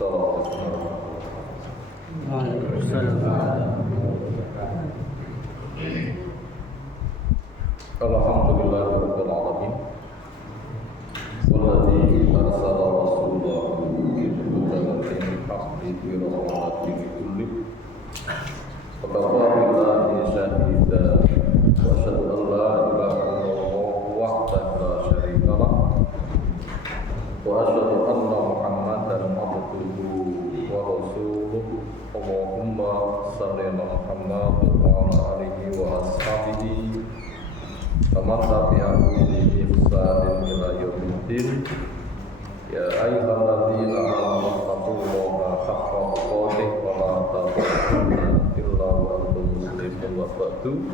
Alhamdulillahirabbil alamin. Walladzi arsala rasulahu bil huda wal haqqi wa rahmatin kulli. Wa kafa billahi shahida wa asyhadu an la ilaha illallah wahdahu la syarika lah wa asyhadu anna Muhammadan abduhu wa rasuluhu. Allahumma shalli ala Muhammad wa ala alihi wa ashabihi Aman tabi'ahu bi ihsanin ila yaumiddin. Ya ayyuhalladzina amanu taqullaha haqqa tuqatih wa la tamutunna illa wa antum muslimun wa ba'du.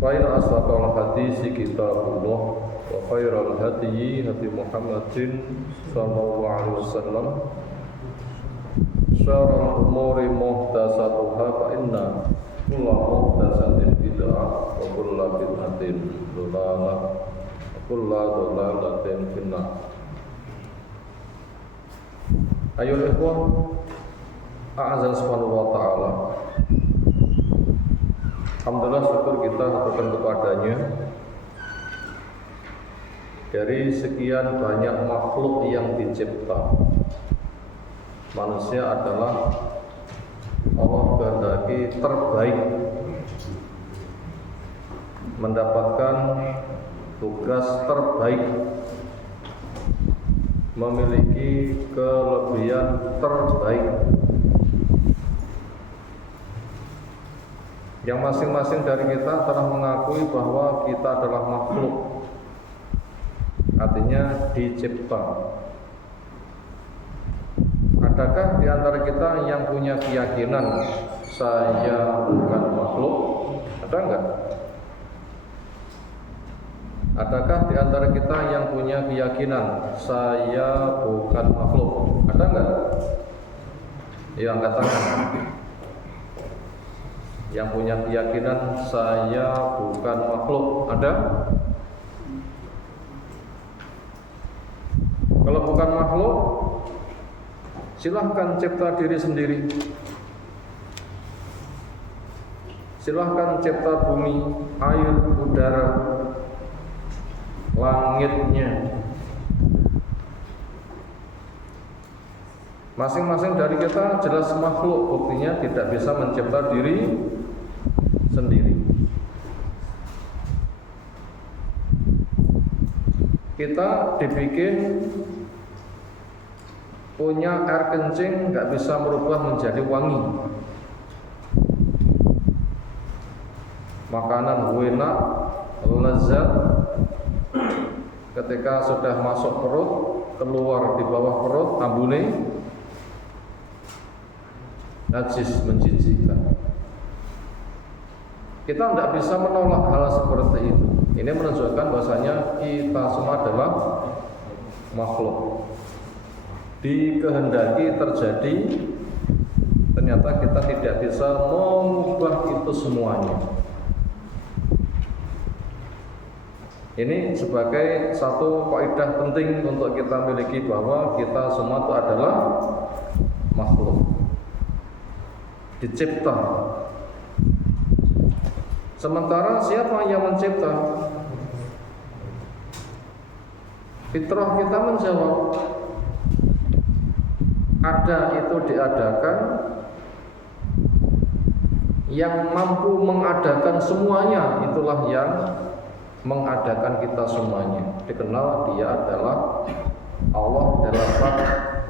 Fa inna asdaqal hadisi kitabullah wa khairal hadyi hadi Muhammadin sallallahu alaihi wasallam. Syarrul umuri muhdatsatuha fa inna kulla muhdatsatin bid'ah wa kulla bid'atin dhalalah wa kulla dhalalatin finnar. Ayo ikhwan, a'azza subhanahu wa ta'ala. Alhamdulillah, syukur kita aturkan kepadanya. Dari sekian banyak makhluk yang dicipta, manusia adalah Allah kehendaki terbaik, mendapatkan tugas terbaik, memiliki kelebihan terbaik, yang masing-masing dari kita telah mengakui bahwa kita adalah makhluk, artinya dicipta. Adakah di antara kita yang punya keyakinan saya bukan makhluk? Ada enggak? Adakah di antara kita yang punya keyakinan saya bukan makhluk? Ada enggak? Ya, angkat tangan. Yang punya keyakinan saya bukan makhluk, ada? Kalau bukan makhluk, silahkan cipta diri sendiri. Silahkan cipta bumi, air, udara, langitnya. Masing-masing dari kita jelas makhluk, buktinya tidak bisa mencipta diri sendiri. Kita dibikin punya air kencing, nggak bisa merubah menjadi wangi. Makanan enak, lezat, ketika sudah masuk perut, keluar di bawah perut, ambune najis, menjijikkan. Kita tidak bisa menolak hal seperti itu. Ini menunjukkan bahwasanya kita semua adalah makhluk. Dikehendaki terjadi, ternyata kita tidak bisa mengubah itu semuanya. Ini sebagai satu kaidah penting untuk kita miliki, bahwa kita semua itu adalah makhluk dicipta. Sementara siapa yang mencipta? Fitrah kita menjawab, ada itu diadakan, yang mampu mengadakan semuanya itulah yang mengadakan kita semuanya. Dikenal dia adalah Allah dalam bab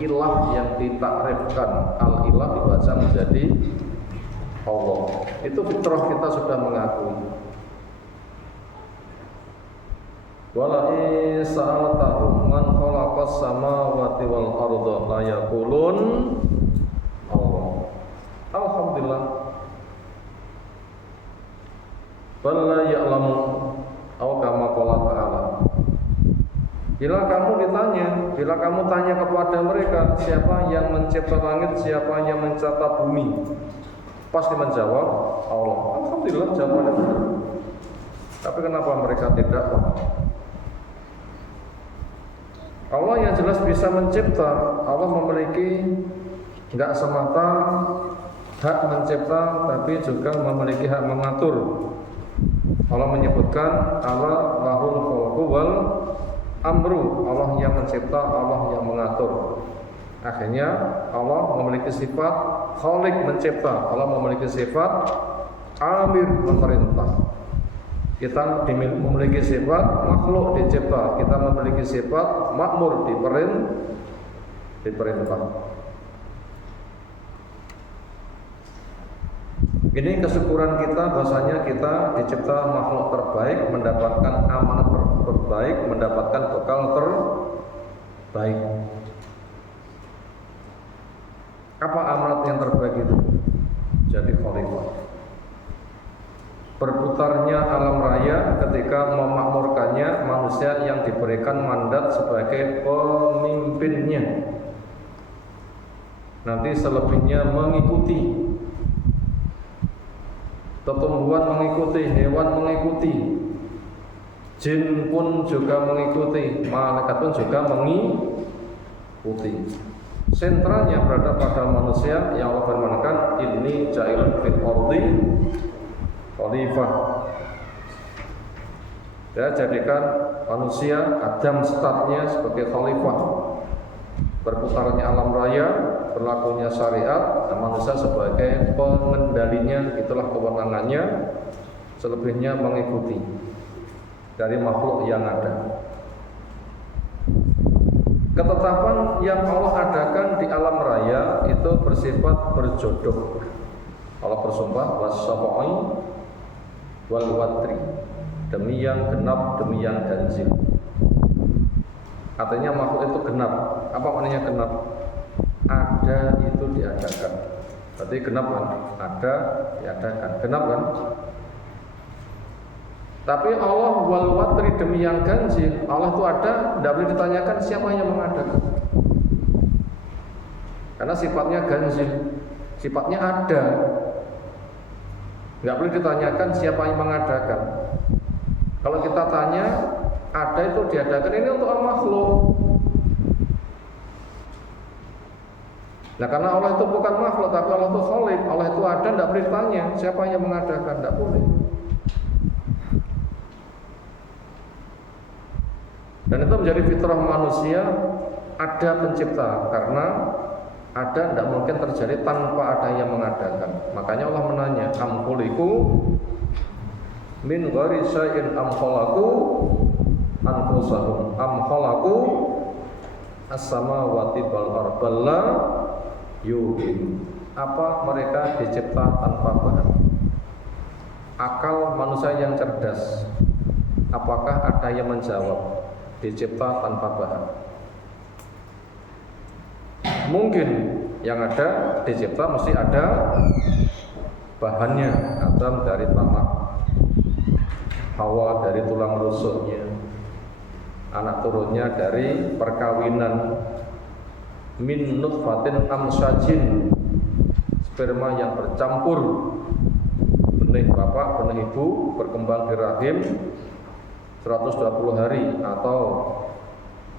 ilah yang ditakrifkan. Al-ilah dibaca menjadi Allah. Itu fitrah kita sudah mengakui. Wala in sa'altahum man khalaqas samawati wal arda la yaqulun Allah. Alhamdulillah. Bal la ya'lamu aw kama qala ta'ala. Bila kamu ditanya, bila kamu tanya kepada mereka, siapa yang mencipta langit, siapa yang mencipta bumi, pasti menjawab Allah. Alhamdulillah, jawabannya benar. Tapi kenapa mereka tidak paham? Allah yang jelas bisa mencipta. Allah memiliki enggak semata hak mencipta, tapi juga memiliki hak mengatur. Allah menyebutkan Allah lahul khalqu wal amru. Allah yang mencipta, Allah yang mengatur. Akhirnya Allah memiliki sifat khaliq mencipta, Allah memiliki sifat amir memerintah. Kita memiliki sifat makhluk dicipta, kita memiliki sifat makmur diperintah. Ini kesyukuran kita bahwasanya kita dicipta makhluk terbaik, mendapatkan amanat terbaik, mendapatkan bekal terbaik. Apa amanat yang terbaik itu? Jadi khalifah. Berputarnya alam raya ketika memakmurkannya manusia yang diberikan mandat sebagai pemimpinnya. Nanti selebihnya mengikuti. Tumbuhan mengikuti, hewan mengikuti, jin pun juga mengikuti, malaikat pun juga mengikuti. Sentralnya berada pada manusia yang Allah firmankan, inni ja'ilun fil ardi khalifah. Ya, jadikan manusia Adam startnya sebagai khalifah. Berputarnya alam raya, berlakunya syariat, dan manusia sebagai pengendalinya, itulah kewenangannya. Selebihnya mengikuti dari makhluk yang ada. Ketetapan yang Allah adakan di alam raya itu bersifat berjodoh. Allah bersumpah was-safai wal watri, demi yang genap, demi yang ganjil. Artinya makhluk itu genap. Apa maknanya genap? Ada itu diadakan. Berarti genap kan? Ada diadakan. Genap kan? Tapi Allah wal watri, demi yang ganjil. Allah itu ada, tidak boleh ditanyakan siapa yang mengadakan. Karena sifatnya ganjil, sifatnya ada. Nggak boleh ditanyakan siapa yang mengadakan. Kalau kita tanya, ada itu diadakan, ini untuk makhluk. Nah, karena Allah itu bukan makhluk, tapi Allah itu khaliq. Allah itu ada, tidak boleh ditanya siapa yang mengadakan, tidak boleh. Dan itu menjadi fitrah manusia, ada pencipta, karena ada tidak mungkin terjadi tanpa ada yang mengadakan. Makanya Allah menanya, am khuliqu min ghairi syai'in am khalaqu anfusahum am khalaqu as-samawati wal arda la yuqin. Apa mereka dicipta tanpa bahan? Akal manusia yang cerdas, apakah ada yang menjawab dicipta tanpa bahan? Mungkin yang ada dicipta mesti ada bahannya. Adam dari tanah, Hawa dari tulang rusuknya, anak turunnya dari perkawinan, min nutfatin amsyajin, sperma yang bercampur, benih bapak, benih ibu, berkembang di rahim 120 hari atau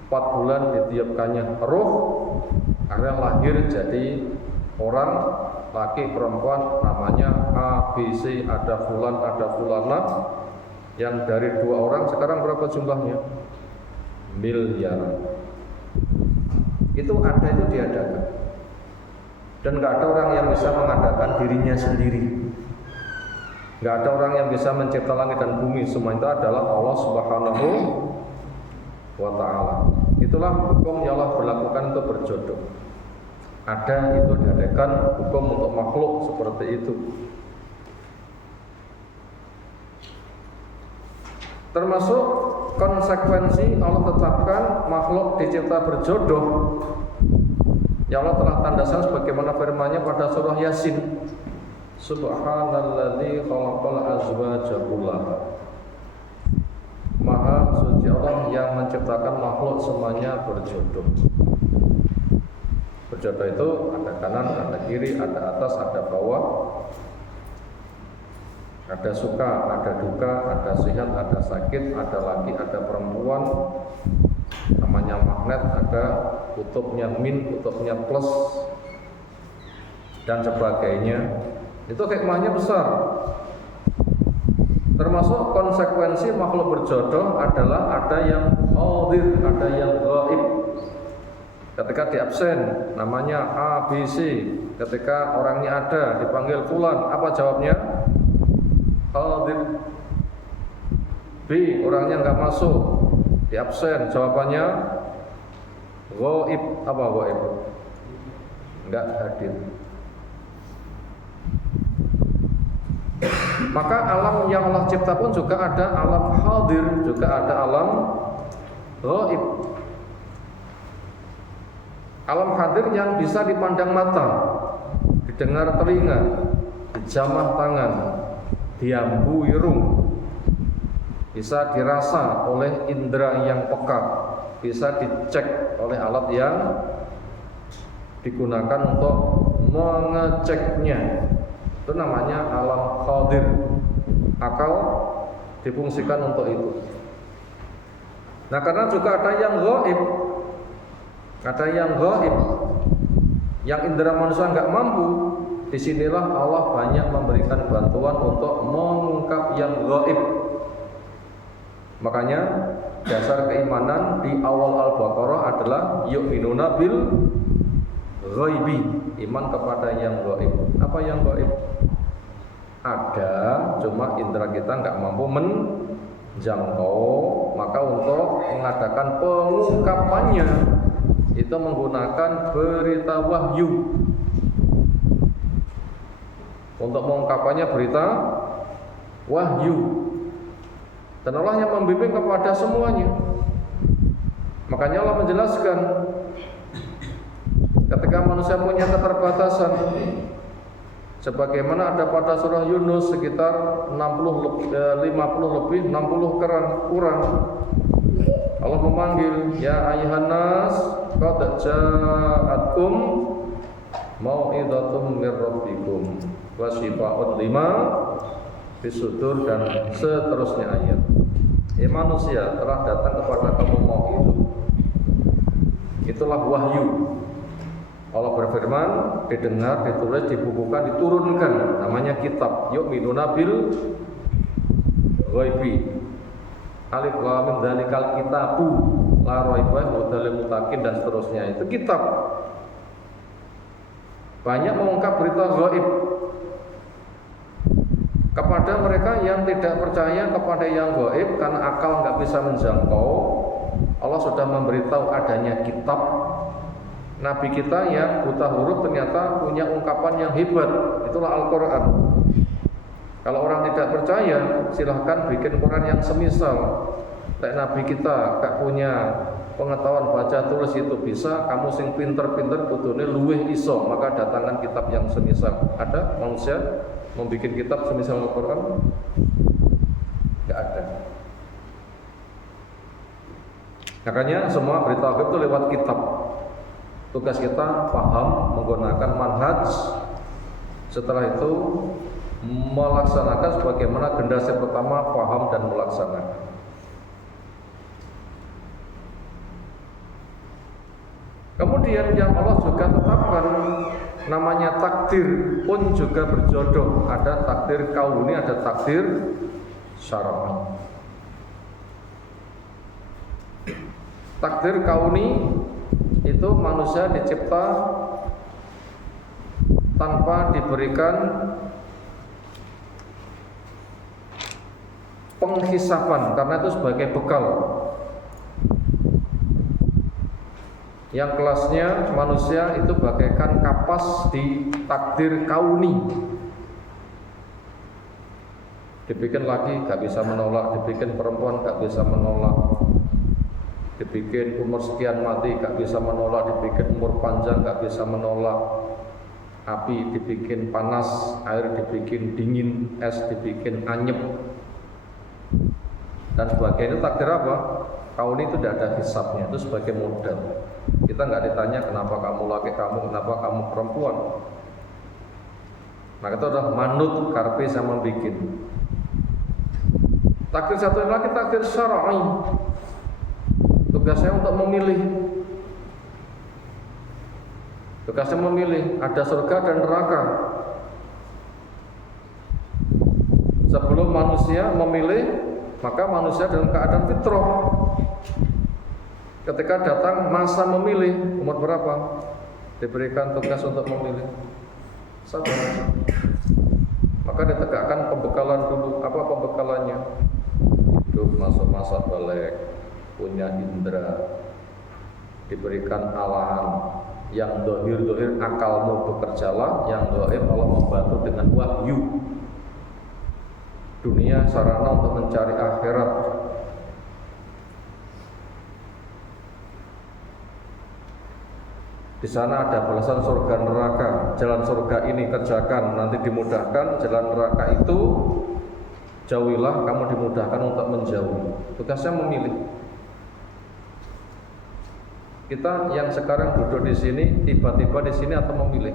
4 bulan ditiupkannya roh, akhirnya lahir jadi orang, laki perempuan, namanya A, B, C, ada fulan, ada fulana. Yang dari 2 orang sekarang berapa jumlahnya? Miliar. Itu ada, itu diadakan. Dan gak ada orang yang bisa mengadakan dirinya sendiri. Gak ada orang yang bisa mencipta langit dan bumi. Semua itu adalah Allah Subhanahu wa ta'ala. Itulah hukum yang Allah berlakukan untuk berjodoh. Ada itu diadakan, hukum untuk makhluk seperti itu. Termasuk konsekuensi Allah tetapkan makhluk dicipta berjodoh. Ya Allah telah tandasan sebagaimana firman-Nya pada surah Yasin. Subhanalladzi khalaqal azwaja kullaha. Maha suci Allah yang menciptakan makhluk semuanya berjodoh. Berjodoh itu ada kanan, ada kiri, ada atas, ada bawah, ada suka, ada duka, ada sehat, ada sakit, ada laki, ada perempuan, Namanya magnet ada kutubnya min, kutubnya plus dan sebagainya. Itu hikmahnya besar. Termasuk konsekuensi makhluk berjodoh adalah ada yang hadir, ada yang gaib. Ketika di absen namanya A, B, C. Ketika orangnya ada dipanggil fulan, apa jawabnya? Hadir. B, orangnya nggak masuk, di absen, jawabannya gaib. Apa gaib? Nggak hadir. Maka alam yang Allah cipta pun juga ada alam hadir, juga ada alam gaib. Alam hadir yang bisa dipandang mata, didengar telinga, dijamah tangan, diambu irung, bisa dirasa oleh indera yang peka, bisa dicek oleh alat yang digunakan untuk mengeceknya. Itu namanya alam hadir. Akal difungsikan untuk itu. Nah, karena juga ada yang gaib, yang indera manusia nggak mampu. Disinilah Allah banyak memberikan bantuan untuk mengungkap yang gaib. Makanya dasar keimanan di awal Al-Baqarah adalah yu'minuna bil ghaibi, iman kepada yang gaib. Apa yang gaib? Ada, cuma indera kita nggak mampu menjangkau. Maka untuk mengadakan pengungkapannya itu menggunakan berita wahyu. Untuk mengungkapannya berita wahyu. Dan Allah yang membimbing kepada semuanya. Makanya Allah menjelaskan ketika manusia punya keterbatasan, sebagaimana ada pada surah Yunus sekitar 50 lebih 60 kurang. Allah memanggil, ya ayyuhan nas qad ja'atkum mau'izatum mir rabbikum wa shifaa'un lima fisudur dan seterusnya ayat. Manusia telah datang kepada kamu mau itu. Itulah wahyu. Allah berfirman, didengar, ditulis, dibukukan, diturunkan. Namanya kitab. Yu'minuna bil ghaibi. Alif lam mim dzalikal kitabu la raiba hudal lil muttaqin dan seterusnya. Itu kitab. Banyak mengungkap berita gaib kepada mereka yang tidak percaya kepada yang gaib karena akal nggak bisa menjangkau. Allah sudah memberitahu adanya kitab. Nabi kita yang buta huruf ternyata punya ungkapan yang hebat. Itulah Al-Quran. Kalau orang tidak percaya, silahkan bikin Quran yang semisal. Kayak Nabi kita gak punya pengetahuan baca tulis itu bisa. Kamu sing pinter-pinter kudune luwih iso, maka datangkan kitab yang semisal. Ada manusia membuat kitab semisal Al-Quran? Gak ada. Makanya semua berita gaib itu lewat kitab. Tugas kita paham, menggunakan manhaj. Setelah itu melaksanakan sebagaimana generasi pertama paham dan melaksanakan. Kemudian yang Allah juga tetapkan namanya takdir pun juga berjodoh. Ada takdir kauni, ada takdir syar'i. Takdir kauni itu manusia dicipta tanpa diberikan penghisapan, karena itu sebagai bekal. Yang kelasnya manusia itu bagaikan kapas di takdir kauni. Dibikin lagi gak bisa menolak, dibikin perempuan gak bisa menolak, dibikin umur sekian mati gak bisa menolak, dibikin umur panjang gak bisa menolak, api dibikin panas, air dibikin dingin, es dibikin anyep dan sebagainya. Itu takdir apa? Kauni itu tidak ada hisabnya, itu sebagai modal. Kita nggak ditanya kenapa kamu laki, kenapa kamu perempuan. Nah itu adalah manut karpe sama bikin. Takdir satu lagi takdir syar'i. Tugasnya untuk memilih. Tugasnya memilih, ada surga dan neraka. Sebelum manusia memilih, maka manusia dalam keadaan fitrah. Ketika datang masa memilih, umur berapa? Diberikan tugas untuk memilih. Sabar. Maka ditegakkan pembekalan dulu. Apa pembekalannya? Hidup masuk masa balik, punya indera, diberikan alam. Yang dohir akalmu bekerjalah, yang dohir Allah membantu dengan wahyu. Dunia sarana untuk mencari akhirat. Di sana ada balasan surga neraka. Jalan surga ini kerjakan, nanti dimudahkan. Jalan neraka itu jauhilah, kamu dimudahkan untuk menjauhi. Tugasnya memilih. Kita yang sekarang duduk di sini, tiba-tiba di sini atau memilih?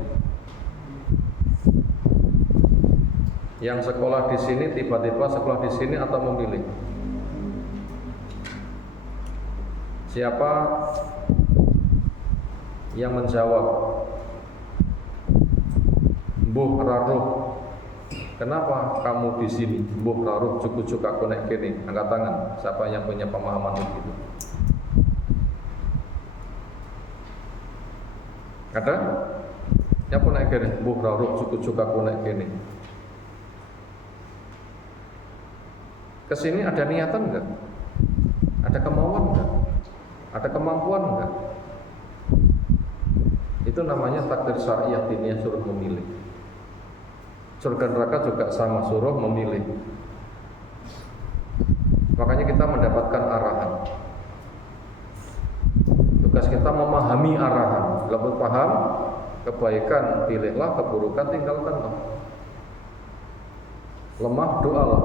Yang sekolah di sini, tiba-tiba sekolah di sini atau memilih? Siapa yang menjawab? Mbuh raruh. Kenapa kamu di sini? Mbuh raruh cukup aku nek kene. Angkat tangan. Siapa yang punya pemahaman begitu? Ada? Siapa nek kene? Mbuh raruh cukup aku nek kene. Kesini ada niatan enggak? Ada kemauan enggak? Ada kemampuan enggak? Itu namanya takdir syariah, diniyah, suruh memilih. Surga neraka juga sama, suruh memilih. Makanya kita mendapatkan arahan. Tugas kita memahami arahan. Kalau paham kebaikan pilihlah, keburukan tinggalkanlah. Lemah doalah.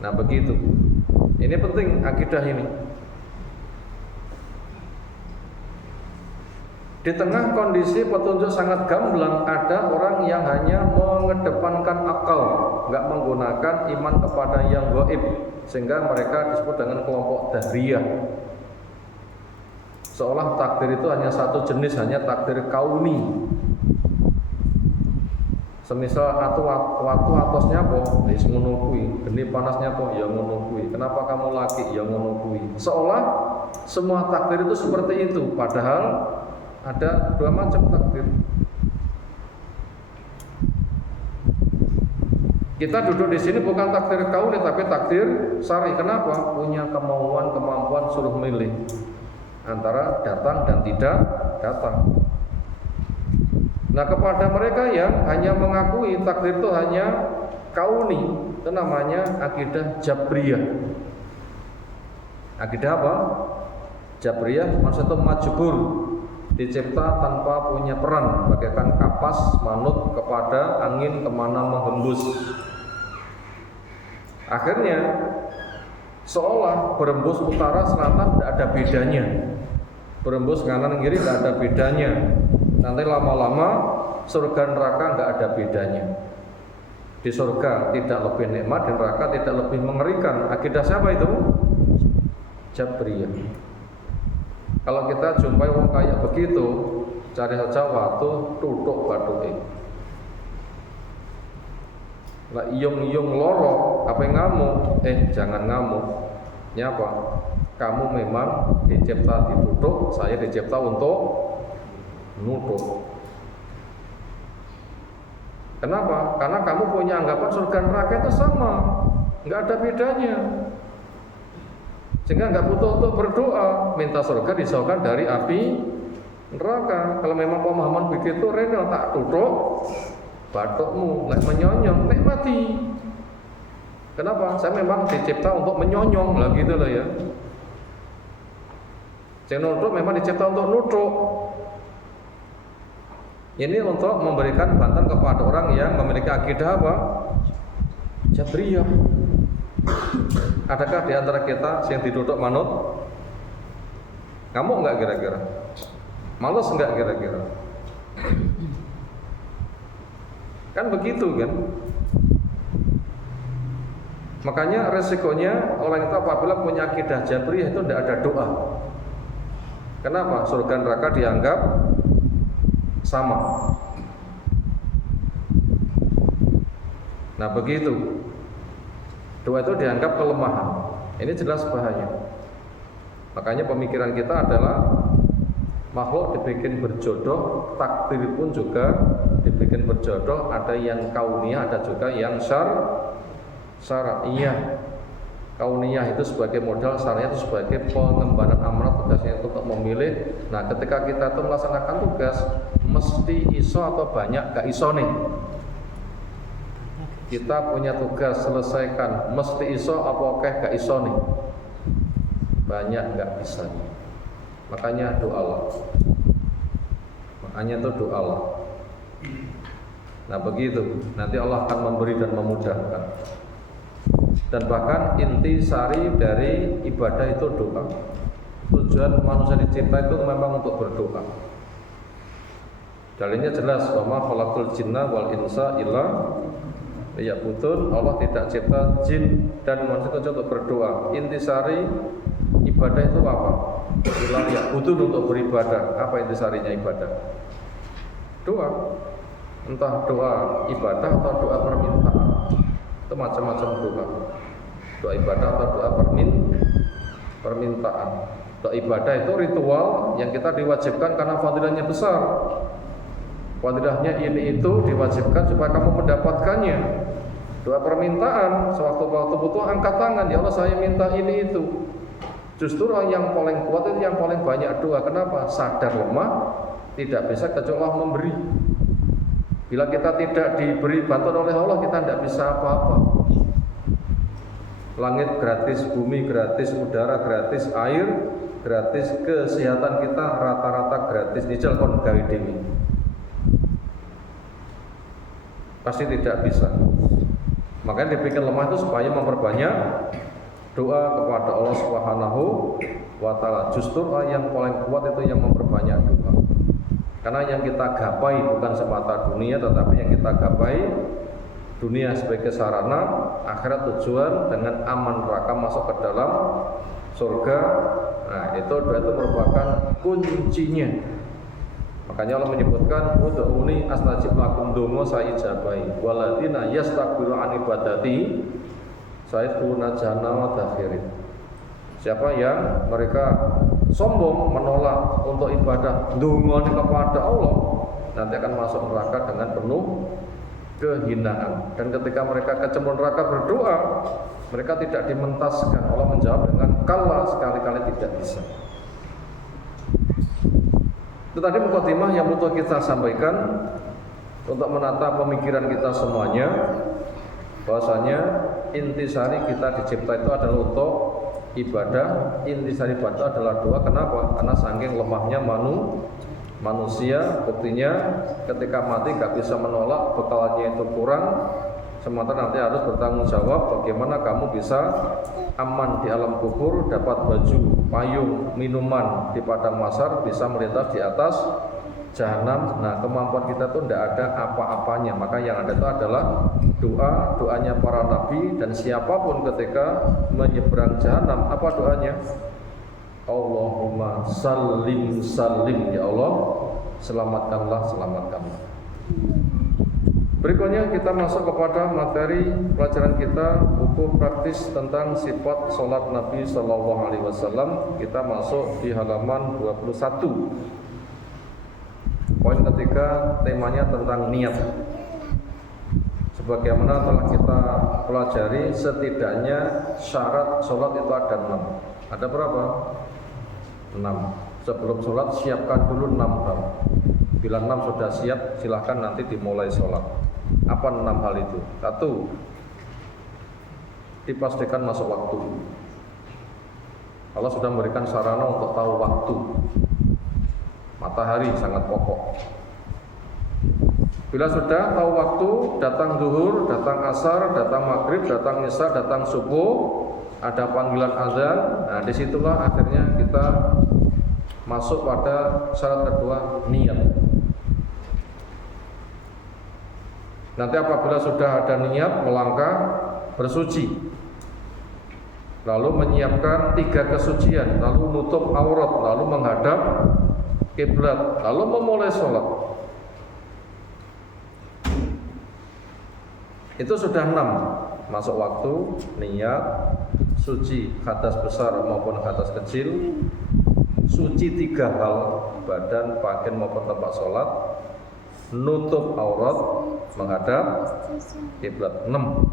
Nah begitu. Ini penting akidah ini. Di tengah kondisi petunjuk sangat gamblang, ada orang yang hanya mengedepankan akal, nggak menggunakan iman kepada yang gaib, sehingga mereka disebut dengan kelompok dahriyah. Seolah takdir itu hanya satu jenis, hanya takdir kauni. Semisal waktu atosnya apa? Wis ngono kuwi. Geni panasnya apa? Ya ngono kuwi. Kenapa kamu laki? Ya ngono kuwi. Seolah semua takdir itu seperti itu, padahal ada dua macam takdir. Kita duduk di sini bukan takdir kauni tapi takdir syar'i. Kenapa? Punya kemauan, kemampuan suruh milih antara datang dan tidak datang. Nah, kepada mereka yang hanya mengakui takdir itu hanya kauni, itu namanya akidah Jabriyah. Akidah apa? Jabriyah maksudnya itu majbur, dicipta tanpa punya peran, bagaikan kapas manut kepada angin kemana menghembus. Akhirnya seolah berembus utara selatan tidak ada bedanya, berembus kanan kiri tidak ada bedanya. Nanti lama-lama surga neraka nggak ada bedanya. Di surga tidak lebih nikmat, di neraka tidak lebih mengerikan. Akidah siapa itu? Jabriyah. Kalau kita jumpai orang kayak begitu, cari saja waktu tutuk batuke. Lah iyung-iyung loro, apa yang ngamuk? Jangan ngamuk. Nyapa? Kamu memang dicipta ditutuk, saya dicipta untuk nutuk. Kenapa? Karena kamu punya anggapan surga neraka itu sama, nggak ada bedanya. Sehingga nggak butuh untuk berdoa minta surga dijauhkan dari api neraka. Kalau memang pemahaman begitu, rene tak tutuk batukmu, lek menyonyong, nek mati. Kenapa? Saya memang dicipta untuk menyonyong lah gitu loh ya. Yang nutuk memang dicipta untuk nutuk. Ini untuk memberikan bantahan kepada orang yang memiliki akidah apa? Jabriyah. Adakah di antara kita yang ditutuk manut? Kamu enggak kira-kira? Males enggak kira-kira? Kan begitu kan? Makanya resikonya orang itu apabila punya akidah Jabriyah itu tidak ada doa. Kenapa? Surga neraka dianggap sama. Nah begitu. Doa itu dianggap kelemahan. Ini jelas bahaya. Makanya pemikiran kita adalah makhluk dibikin berjodoh, takdir pun juga dibikin berjodoh. Ada yang kauniyah, ada juga yang syar'iyah. Kauniyah itu sebagai modal, syar'iyah itu sebagai pengembangan amanat, tugasnya itu untuk memilih. Nah ketika kita itu melaksanakan tugas, mesti iso atau banyak gak iso nih. Kita punya tugas selesaikan, mesti iso apa oke gak iso nih. Banyak gak bisa nih. Makanya doa Allah. Makanya itu doa Allah. Nah begitu, nanti Allah akan memberi dan memudahkan. Dan bahkan inti sari dari ibadah itu doa. Tujuan manusia dicipta itu memang untuk berdoa. Dalilnya jelas, wa ma khalaqul jinna wal insa illa liya'budun. Allah tidak cipta jin dan manusia itu untuk berdoa. Inti sari ibadah itu apa? Illa liya'budun, untuk beribadah. Apa inti sarinya ibadah? Doa. Entah doa ibadah atau doa permintaan. Itu macam-macam doa. Doa ibadah atau doa permintaan. Doa ibadah itu ritual yang kita diwajibkan karena fadilahnya besar. Fadilahnya ini itu diwajibkan supaya kamu mendapatkannya. Doa permintaan, sewaktu-waktu butuh angkat tangan, ya Allah saya minta ini itu. Justru yang paling kuat itu yang paling banyak doa. Kenapa? Sadar lemah, tidak bisa kecuali Allah memberi. Bila kita tidak diberi bantuan oleh Allah, kita tidak bisa apa-apa. Langit gratis, bumi gratis, udara gratis, air gratis, kesehatan kita rata-rata gratis. Dijal kon gawe dhewe. Pasti tidak bisa. Makanya dibikin lemah itu supaya memperbanyak doa kepada Allah Subhanahu wa taala. Justru yang paling kuat itu yang memperbanyak doa. Karena yang kita gapai bukan semata dunia, tetapi yang kita gapai dunia sebagai sarana, akhirat tujuan, dengan aman neraka masuk ke dalam surga. Nah itu doa itu merupakan kuncinya. Makanya Allah menyebutkan ud'uni astajib lakum, donga saya ijabahi, waladina yastakbiru an ibadati sayadkhuluna jahannama dakhirin. Siapa yang mereka sombong menolak untuk ibadah ndongane kepada Allah, nanti akan masuk neraka dengan penuh kehinaan. Dan ketika mereka kecemplung neraka berdoa, mereka tidak dimentaskan. Allah menjawab dengan kalla, sekali-kali tidak bisa. Itu tadi mukadimah yang butuh kita sampaikan untuk menata pemikiran kita semuanya, bahwasanya intisari kita dicipta itu adalah untuk ibadah. Intisari ibadah adalah doa. Kenapa? Karena saking lemahnya manusia, buktinya ketika mati gak bisa menolak, bekalnya itu kurang, sementara nanti harus bertanggung jawab bagaimana kamu bisa aman di alam kubur, dapat baju, payung, minuman di padang mahsyar, bisa melintas di atas jahanam. Nah kemampuan kita tuh tidak ada apa-apanya. Maka yang ada itu adalah doa, doanya para nabi. Dan siapapun ketika menyeberang jahanam, apa doanya? Allahumma salim salim, ya Allah selamatkanlah, selamatkanlah. Berikutnya kita masuk kepada materi pelajaran kita, buku praktis tentang sifat sholat Nabi Sallallahu Alaihi Wasallam. Kita masuk di halaman 21. Poin ketiga, temanya tentang niat. Sebagaimana telah kita pelajari, setidaknya syarat sholat itu ada 6. Ada berapa? 6. Sebelum sholat siapkan dulu 6 hal. Bila 6 sudah siap, silahkan nanti dimulai sholat. Apa 6 hal itu? 1. Dipastikan masuk waktu. Allah sudah memberikan sarana untuk tahu waktu. Matahari sangat pokok. Bila sudah tahu waktu, datang zuhur, datang asar, datang maghrib, datang isya, datang subuh, ada panggilan azan. Nah disitulah akhirnya kita masuk pada syarat kedua, niat. Nanti apabila sudah ada niat, melangkah, bersuci. lalu menyiapkan 3 kesucian, lalu nutup aurat, lalu menghadap kiblat, lalu memulai sholat. Itu sudah 6. Masuk waktu, niat, suci hadas besar maupun hadas kecil, suci 3 hal, badan, pakaian maupun tempat sholat, nutup aurat, menghadap kiblat. 6.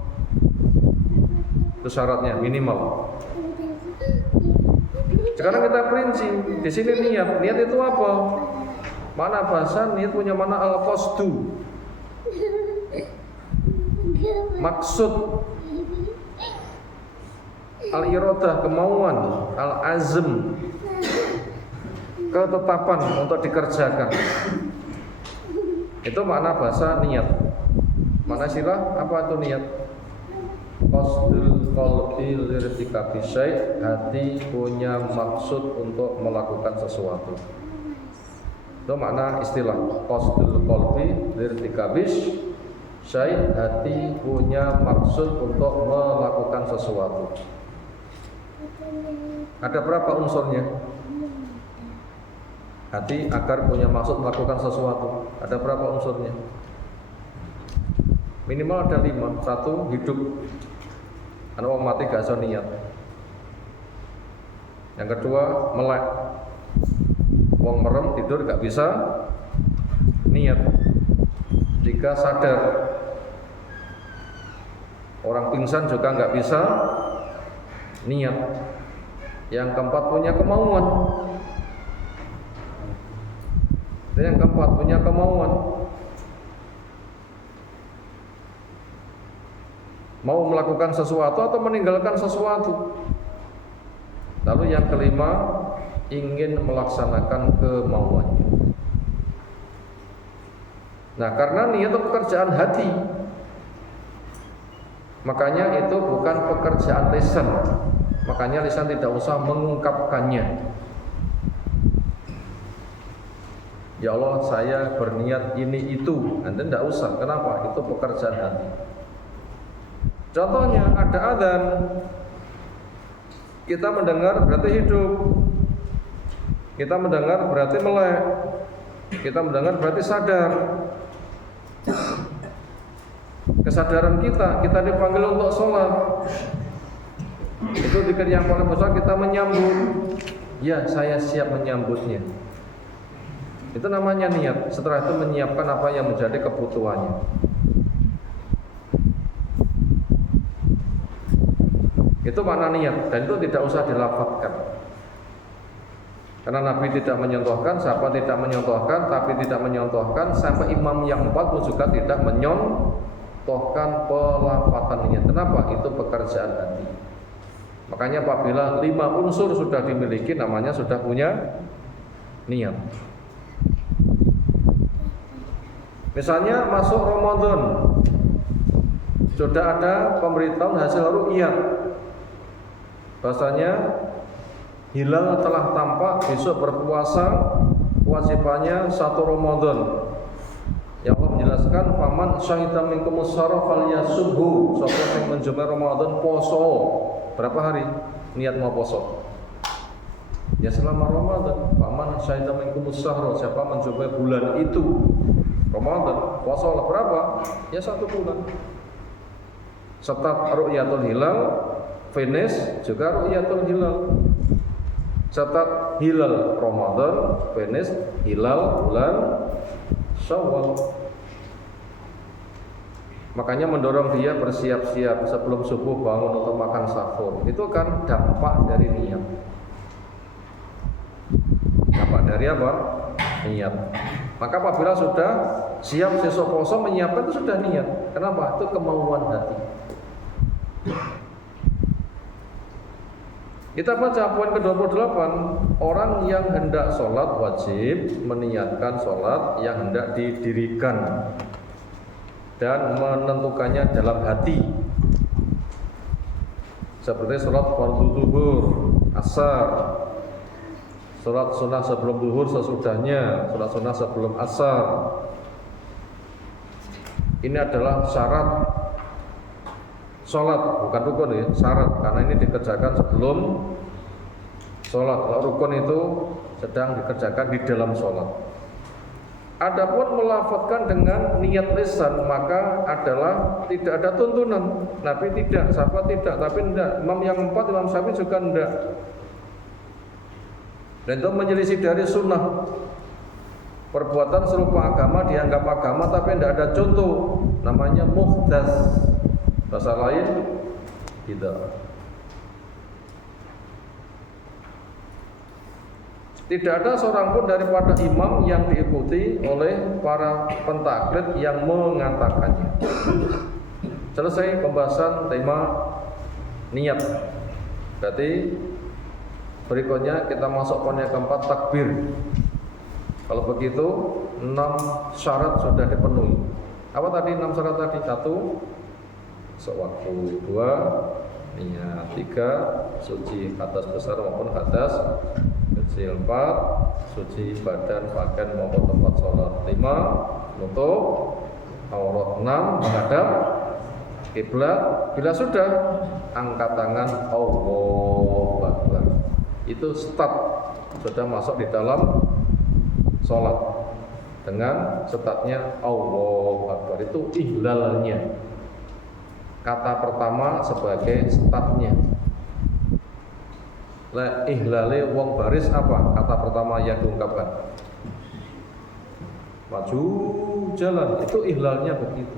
Itu syaratnya minimal. Sekarang kita perinci. Di sini niat. Niat itu apa? Mana bahasa niat punya mana al-qasdu. Maksud, al-iradah, kemauan, al-azm, ketetapan untuk dikerjakan. Itu makna bahasa niat. Mana istilah apa itu niat? Qasdul qalbi lirtikabi syai', hati punya maksud untuk melakukan sesuatu. Itu makna istilah qasdul qalbi lirtikabi syai', hati punya maksud untuk melakukan sesuatu. Ada berapa unsurnya? Hati agar punya maksud melakukan sesuatu. Ada berapa unsurnya? Minimal ada 5. 1, hidup. Karena orang mati gak bisa niat. Yang kedua, melek. Wong merem tidur gak bisa niat. 3, sadar. Orang pingsan juga gak bisa niat. Yang keempat, punya kemauan. Dan yang keempat, punya kemauan. Mau melakukan sesuatu atau meninggalkan sesuatu. Lalu yang kelima, ingin melaksanakan kemauannya. Nah, karena niat itu pekerjaan hati, makanya itu bukan pekerjaan lisan. Makanya lisan tidak usah mengungkapkannya. Ya Allah, saya berniat ini itu. Anda tidak usah. Kenapa? Itu pekerjaan hati. Contohnya ada adzan, kita mendengar berarti hidup, kita mendengar berarti melek, kita mendengar berarti sadar. Kesadaran kita dipanggil untuk sholat. Itu zikir yang paling besar, kita menyambut. Ya, saya siap menyambutnya. Itu namanya niat. Setelah itu menyiapkan apa yang menjadi kebutuhannya. Itu makna niat, dan itu tidak usah dilafadzkan. Karena Nabi tidak menyontohkan, sahabat tidak menyontohkan, tapi tidak menyontohkan, sampai imam yang 4 pun juga tidak menyontohkan pelafadzan niat. Kenapa? Itu pekerjaan hati. Makanya apabila 5 unsur sudah dimiliki, namanya sudah punya niat. Misalnya masuk Ramadan, sudah ada pemberitahuan hasil ru'yah, bahasanya hilal telah tampak, besok berpuasa, kewajibannya 1 Ramadan. Yang Allah menjelaskan, faman syahida minkumus syahra falyasubhu, siapa yang menjumpai Ramadan poso. Berapa hari niat mau poso? Ya selama Ramadan. Faman syahida minkumus syahra, siapa menjumpai bulan itu Ramadan, poso lah berapa? Ya 1 bulan. Setat ru'yatul hilal, finish juga ru'yatul hilal. Setat hilal Ramadan, finish hilal bulan Syawal. Makanya mendorong dia bersiap-siap sebelum subuh bangun untuk makan sahur. Itu kan dampak dari niat. Dampak dari apa? Niat. Maka apabila sudah siap sesok poso menyiapkan, itu sudah niat. Kenapa? Itu kemauan hati. Kita baca poin ke-28. Orang yang hendak sholat wajib meniatkan sholat yang hendak didirikan dan menentukannya dalam hati. Seperti sholat fardu zuhur, asar, sholat sunnah sebelum zuhur sesudahnya, sholat sunnah sebelum asar. Ini adalah syarat sholat, bukan rukun ya, syarat, karena ini dikerjakan sebelum sholat. Kalau rukun itu sedang dikerjakan di dalam sholat. Adapun melafadzkan dengan niat lisan maka adalah tidak ada tuntunan. Nabi tidak, sahabat tidak, tapi tidak. Imam yang 4, Imam Syafi'i juga tidak. Dan itu menyelisih dari sunnah. Perbuatan serupa agama dianggap agama tapi tidak ada contoh. Namanya muhdats. Bahasa lain tidak. Tidak ada seorang pun daripada imam yang diikuti oleh para pentaklid yang mengatakannya. Selesai pembahasan tema niat. Berarti berikutnya kita masuk poin yang keempat, takbir. Kalau begitu 6 syarat sudah dipenuhi. Apa tadi 6 syarat tadi? 1, sewaktu. 2, niat. 3, suci hadas besar maupun hadas kecil. 4, suci badan, pakaian maupun tempat sholat. 5, nutup aurat. 6, menghadap kiblat. Bila sudah, angkat tangan, Allahu Akbar. Itu start, sudah masuk di dalam sholat. Dengan startnya Allahu Akbar, itu ihlalnya. Kata pertama sebagai startnya. La ihlale wong baris apa? Kata pertama yang diungkapkan. Maju jalan, itu ihlalnya begitu.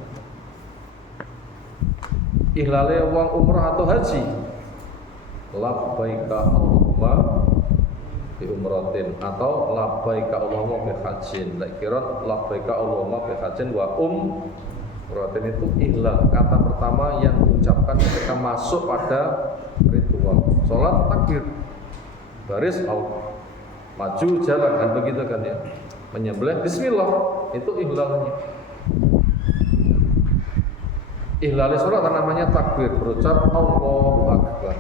Ihlale wong umrah atau haji. Labbaika Allahumma bi umratin atau labbaika Allahumma bi hajjin. Lek kira labbaika Allahumma bi hajjin wa umratin, itu ihlal. Kata pertama yang diucapkan ketika masuk pada ritual sholat, takbir, baris Allah, maju jalan, kan begitu kan ya. Menyembelih bismillah, itu ihlalnya. Ihlal sholat namanya takbir, berucap Allahu Akbar.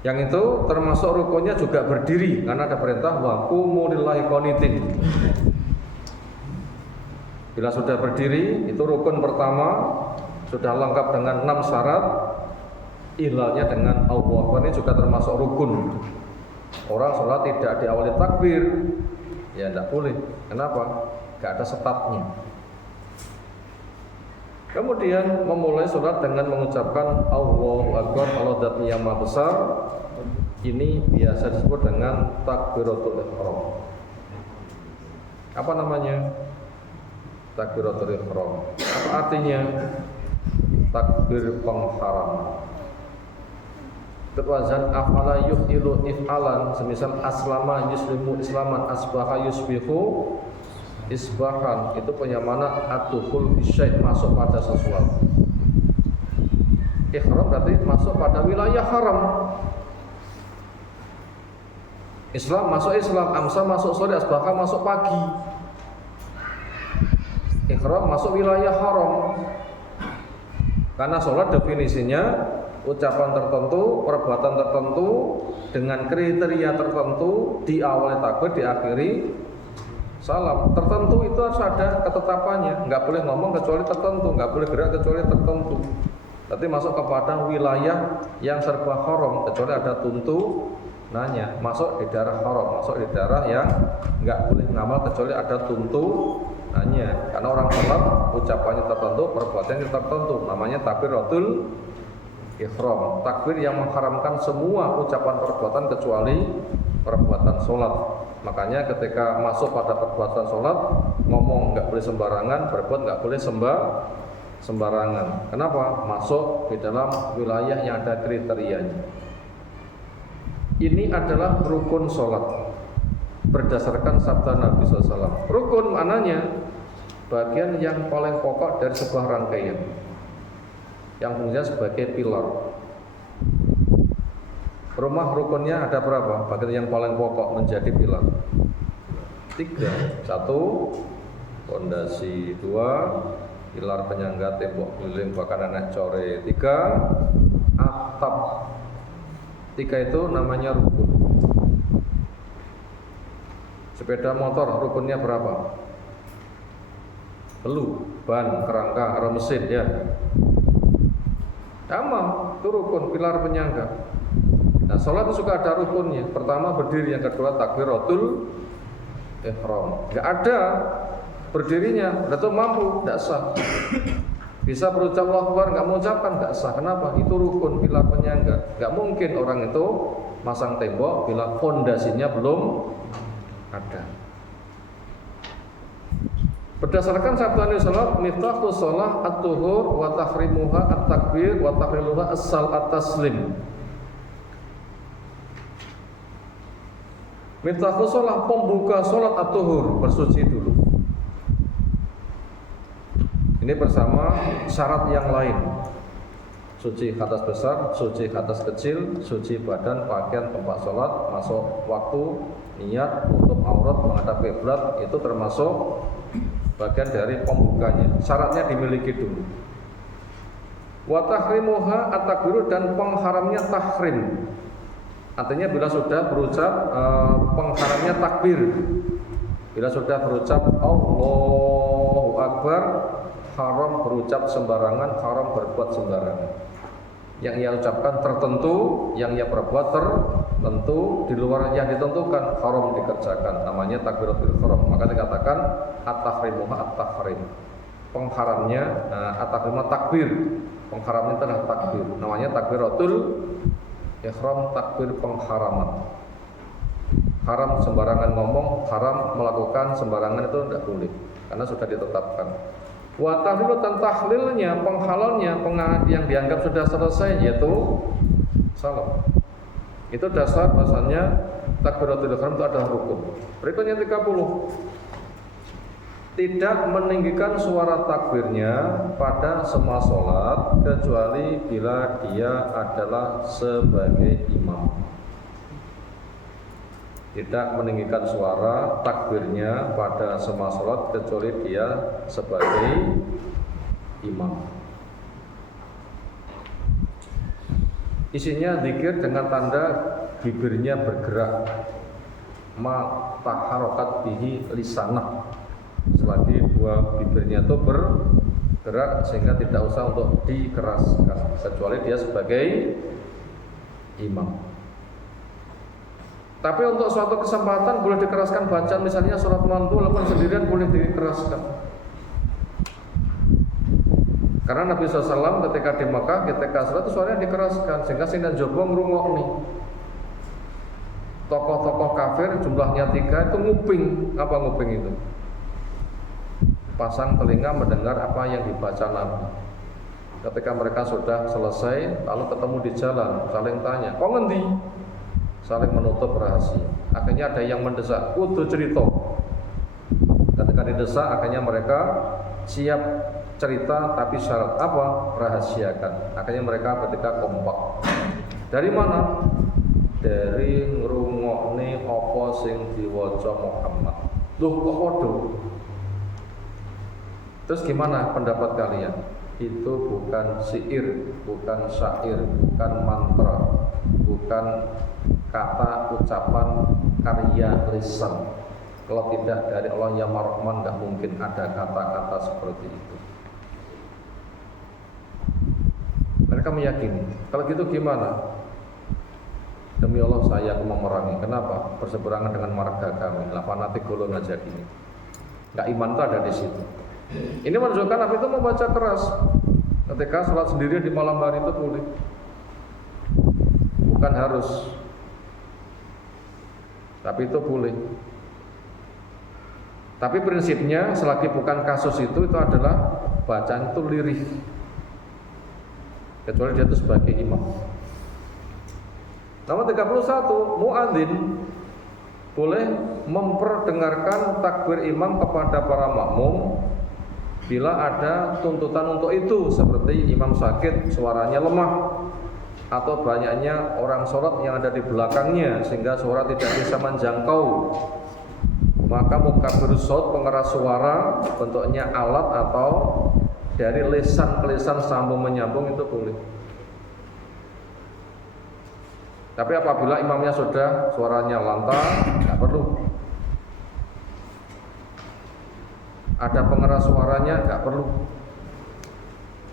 Yang itu termasuk rukunnya juga berdiri, karena ada perintah wa qumu lillahi qanitin. Bila sudah berdiri, itu rukun pertama, sudah lengkap dengan 6 syarat. Ihlalnya dengan Allahu Akbar ini juga termasuk rukun. Orang sholat tidak diawali takbir, ya tidak boleh. Kenapa? Gak ada startnya. Kemudian memulai sholat dengan mengucapkan Allahu Akbar, Allah Dzatnya yang Maha Besar. Ini biasa disebut dengan takbiratul ihram. Apa namanya? Takbiratul ihram. Apa artinya? Takbir pengharam. Berwazan afala yufilu if'alan, semisal aslama yuslimu islaman, asbaha yusbihu isbahan. Itu punya mana atuhul bisyai, masuk pada sesuatu. Ihram berarti masuk pada wilayah haram. Islam masuk Islam, amsa masuk sore, asbaha masuk pagi. Ihram masuk wilayah haram. Karena sholat definisinya ucapan tertentu, perbuatan tertentu dengan kriteria tertentu, diawali takbir, diakhiri salam. Tertentu itu harus ada ketetapannya, nggak boleh ngomong kecuali tertentu, nggak boleh gerak kecuali tertentu. Berarti masuk kepada wilayah yang serba haram, kecuali ada tuntunannya. Masuk di daerah haram, masuk di daerah yang nggak boleh ngamal kecuali ada tuntunannya. Karena orang sholat ucapannya tertentu, perbuatannya tertentu, namanya takbiratul ihram. Takbir yang mengharamkan semua ucapan perbuatan kecuali perbuatan sholat. Makanya ketika masuk pada perbuatan sholat, ngomong nggak boleh sembarangan, berbuat nggak boleh sembarangan. Kenapa? Masuk di dalam wilayah yang ada kriterianya. Ini adalah rukun sholat berdasarkan sabda Nabi SAW. Rukun maknanya bagian yang paling pokok dari sebuah rangkaian, yang fungsinya sebagai pilar. Rumah rukunnya ada berapa? Bagian yang paling pokok menjadi pilar 3. 1, fondasi. 2, pilar penyangga tembok keliling bahkan anak core. 3, atap. 3 itu namanya rukun. Sepeda motor rukunnya berapa? Telu, ban, kerangka, rem mesin ya. Sama, itu rukun, pilar penyangga. Nah, sholat itu suka ada rukunnya. Pertama berdiri, yang kedua takbiratul ihram. Enggak ada berdirinya, udah tuh mampu, enggak sah. Bisa berucap Allahu Akbar, enggak mengucapkan, enggak sah. Kenapa? Itu rukun, pilar penyangga. Enggak mungkin orang itu masang tembok bila fondasinya belum ada. Berdasarkan sabda Nabi sallallahu alaihi wasallam, miftahus shalah at-tuhur wa tahrimuha at-takbir wa tahriluha as-taslim. Miftahus shalah, pembuka salat at-tuhur, bersuci dulu. Ini bersama syarat yang lain. Suci hadas besar, suci hadas kecil, suci badan, pakaian, tempat sholat, masuk waktu, niat, untuk aurat, menghadap kiblat, itu termasuk bagian dari pembukanya. Syaratnya dimiliki dulu. Wa tahrimuha at-takbiru, dan pengharamnya tahrim. Artinya bila sudah berucap pengharamnya takbir. Bila sudah berucap Allahu Akbar, haram berucap sembarangan, haram berbuat sembarangan. Yang ia ucapkan tertentu, yang ia perbuat tertentu, di luar yang ditentukan haram dikerjakan. Namanya takbiratul ihram. Maka dikatakan at-tahrimuha at-tahrim. Pengharamnya at-tahrimuha takbir. Pengharamnya adalah takbir. Namanya takbiratul ihram, takbir pengharaman. Haram sembarangan ngomong, haram melakukan sembarangan, itu tidak boleh karena sudah ditetapkan. Wa tahlilu, dan tahlilnya, penghalalnya, yang dianggap sudah selesai, yaitu salam. Itu dasar bahasanya takbiratul ihram itu adalah rukun. Berikutnya 30. Tidak meninggikan suara takbirnya pada semua sholat kecuali bila dia adalah sebagai imam. Tidak meninggikan suara takbirnya pada semua sholat kecuali dia sebagai imam. Isinya zikir dengan tanda bibirnya bergerak, ma taharokat bihi lisanah, selagi dua bibirnya itu bergerak sehingga tidak usah untuk dikeraskan kecuali dia sebagai imam. Tapi untuk suatu kesempatan boleh dikeraskan bacaan, misalnya surat mantu walaupun sendirian boleh dikeraskan. Karena Nabi SAW ketika di Mekah, ketika surat itu suaranya dikeraskan sehingga Sindan Jobo ngerungok nih. Tokoh-tokoh kafir jumlahnya 3 itu nguping. Apa nguping itu? Pasang telinga mendengar apa yang dibaca Nabi. Ketika mereka sudah selesai, lalu ketemu di jalan, saling tanya, kok ngendi? Saling menutup rahasia. Akhirnya ada yang mendesak, kudu cerita. Ketika didesak, akhirnya mereka siap cerita, tapi syarat apa? Rahasiakan. Akhirnya mereka ketika kompak. Dari mana? Dari ngrungokne apa sing diwaca Muhammad. Loh, kok podo? Terus gimana pendapat kalian? Itu bukan syair, bukan syair, bukan mantra, bukan kata ucapan karya lisan. Kalau tidak dari Allah ya Mar-Rahman, nggak mungkin ada kata-kata seperti itu. Mereka meyakini. Kalau gitu gimana? Demi Allah saya akan memerangi. Kenapa? Berseberangan dengan marga kami. Lah fanatik golongan aja gini. Nggak iman itu ada di situ. Ini menunjukkan Nabi itu membaca keras. Ketika sholat sendiri di malam hari itu boleh. Bukan harus. Tapi itu boleh. Tapi prinsipnya selagi bukan kasus itu adalah bacaan itu lirih. Kecuali dia itu sebagai imam. Nomor 31, muadzin boleh memperdengarkan takbir imam kepada para makmum bila ada tuntutan untuk itu, seperti imam sakit, suaranya lemah, atau banyaknya orang sholat yang ada di belakangnya sehingga suara tidak bisa menjangkau. Maka mukabir shaut, pengeras suara, bentuknya alat atau dari lisan ke lisan sambung menyambung, itu boleh. Tapi apabila imamnya sudah suaranya lantang, tidak perlu. ada pengeras suaranya nggak perlu.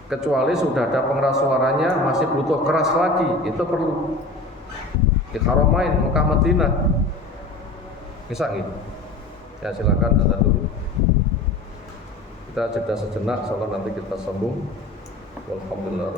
Kecuali sudah ada pengeras suaranya masih butuh keras lagi, itu perlu. Di Haramain Mekah Madinah bisa gitu. Ya silakan anda dulu. Kita jeda sejenak, soalnya nanti kita sambung. Alhamdulillah.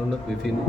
Nunut wifi ini.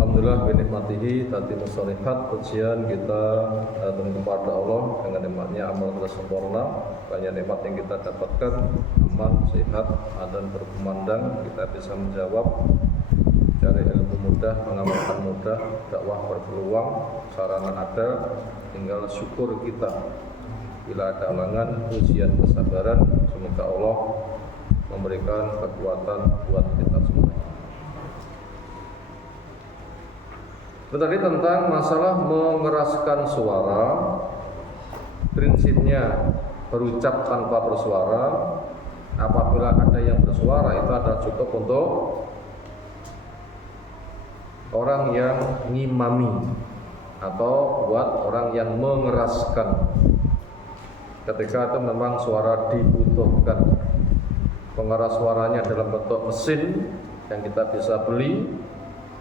Alhamdulillah binikmatihi tati musolihat, pujian kita kepada Allah dengan nikmatnya amal telah sempurna. Banyak nikmat yang kita dapatkan, aman, sehat, dan berkumandang. Kita bisa menjawab, cari ilmu mudah, mengamalkan mudah, dakwah berpeluang, sarana ada, tinggal syukur kita. Bila ada halangan, ujian, kesabaran, semoga Allah memberikan kekuatan buat kita semua. Tadi tentang masalah mengeraskan suara, prinsipnya berucap tanpa bersuara. Apabila ada yang bersuara, itu adalah cukup untuk orang yang ngimami atau buat orang yang mengeraskan. Ketika itu memang suara dibutuhkan, pengeras suaranya dalam bentuk mesin yang kita bisa beli,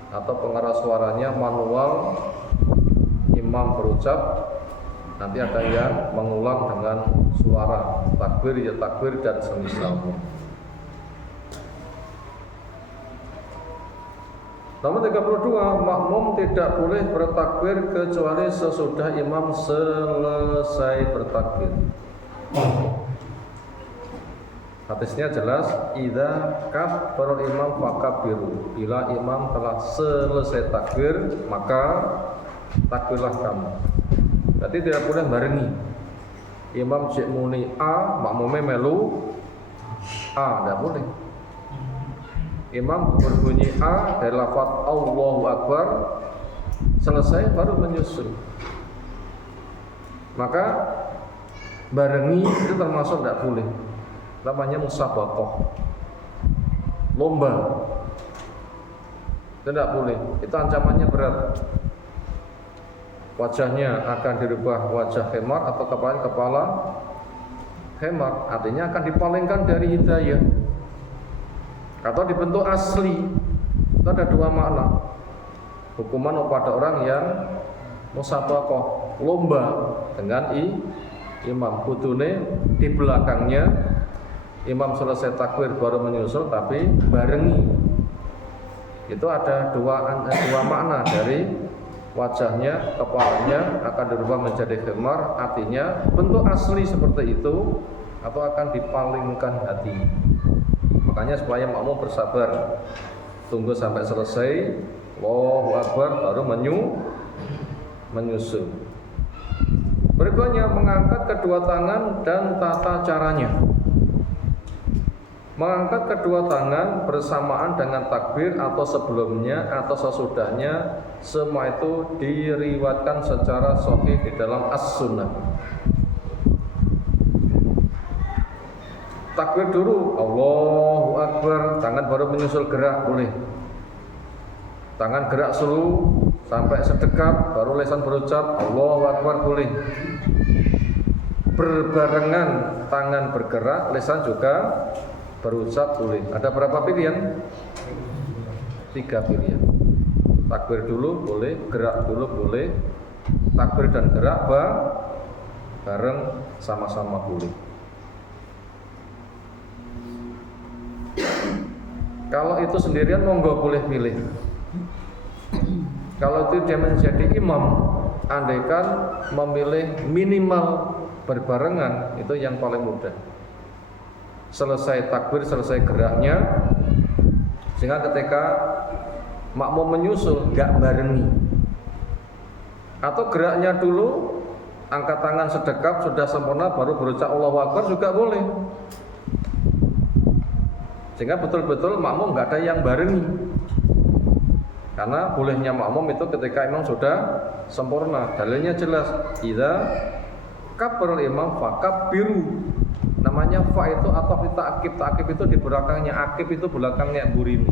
atau pengeras suaranya manual, imam berucap, nanti ada yang mengulang dengan suara takbir ya takbir dan semisalnya. Nomor 32, makmum tidak boleh bertakbir kecuali sesudah imam selesai bertakbir. Hadisnya jelas, idza kabbara imam fakabbiru. Bila imam telah selesai takbir, maka takbirlah kamu. Berarti tidak boleh barengi. Imam cek muni A, makmumnya melu A, tidak boleh. Imam berbunyi A dari lafaz Allahu Akbar, selesai baru menyusul. Maka barengi itu termasuk tidak boleh. Namanya musabaqah, lomba. Tidak boleh. Itu ancamannya berat. Wajahnya akan dirubah wajah khemar atau kepala khemar, artinya akan dipalingkan dari hidayah atau dibentuk asli. Itu ada dua makna. Hukuman pada orang yang musabaqah, lomba dengan imam, kudune di belakangnya imam selesai takbir baru menyusul, tapi barengi. Itu ada dua makna dari wajahnya, kepalanya akan dirubah menjadi khemar, artinya bentuk asli seperti itu, atau akan dipalingkan hati. Makanya supaya makmum bersabar, tunggu sampai selesai, Allahu Akbar, baru menyusul. Berikutnya mengangkat kedua tangan dan tata caranya. Mengangkat kedua tangan bersamaan dengan takbir atau sebelumnya atau sesudahnya, semua itu diriwayatkan secara sahih di dalam As-Sunnah. Takbir dulu, Allahu Akbar, tangan baru menyusul gerak boleh. Tangan gerak dulu sampai sedekap, baru lisan berucap Allahu Akbar boleh. Berbarengan tangan bergerak, lisan juga berucap boleh. Ada berapa pilihan? 3 pilihan. Takbir dulu boleh, gerak dulu boleh, takbir dan gerak bareng sama-sama boleh. Kalau itu sendirian monggo boleh pilih. Kalau itu dia menjadi imam, andaikan memilih minimal berbarengan, itu yang paling mudah. Selesai takbir, selesai geraknya, sehingga ketika makmum menyusul gak barengi. Atau geraknya dulu, angkat tangan sedekap sudah sempurna, baru berucap Allahu Akbar juga boleh. Sehingga betul-betul makmum gak ada yang barengi. Karena bolehnya makmum itu ketika imam sudah sempurna. Dalilnya jelas, idza kabbara imam fakabbiru. Namanya fa itu atau ta'kib. Ta'kib itu di belakangnya, akib itu belakangnya burini.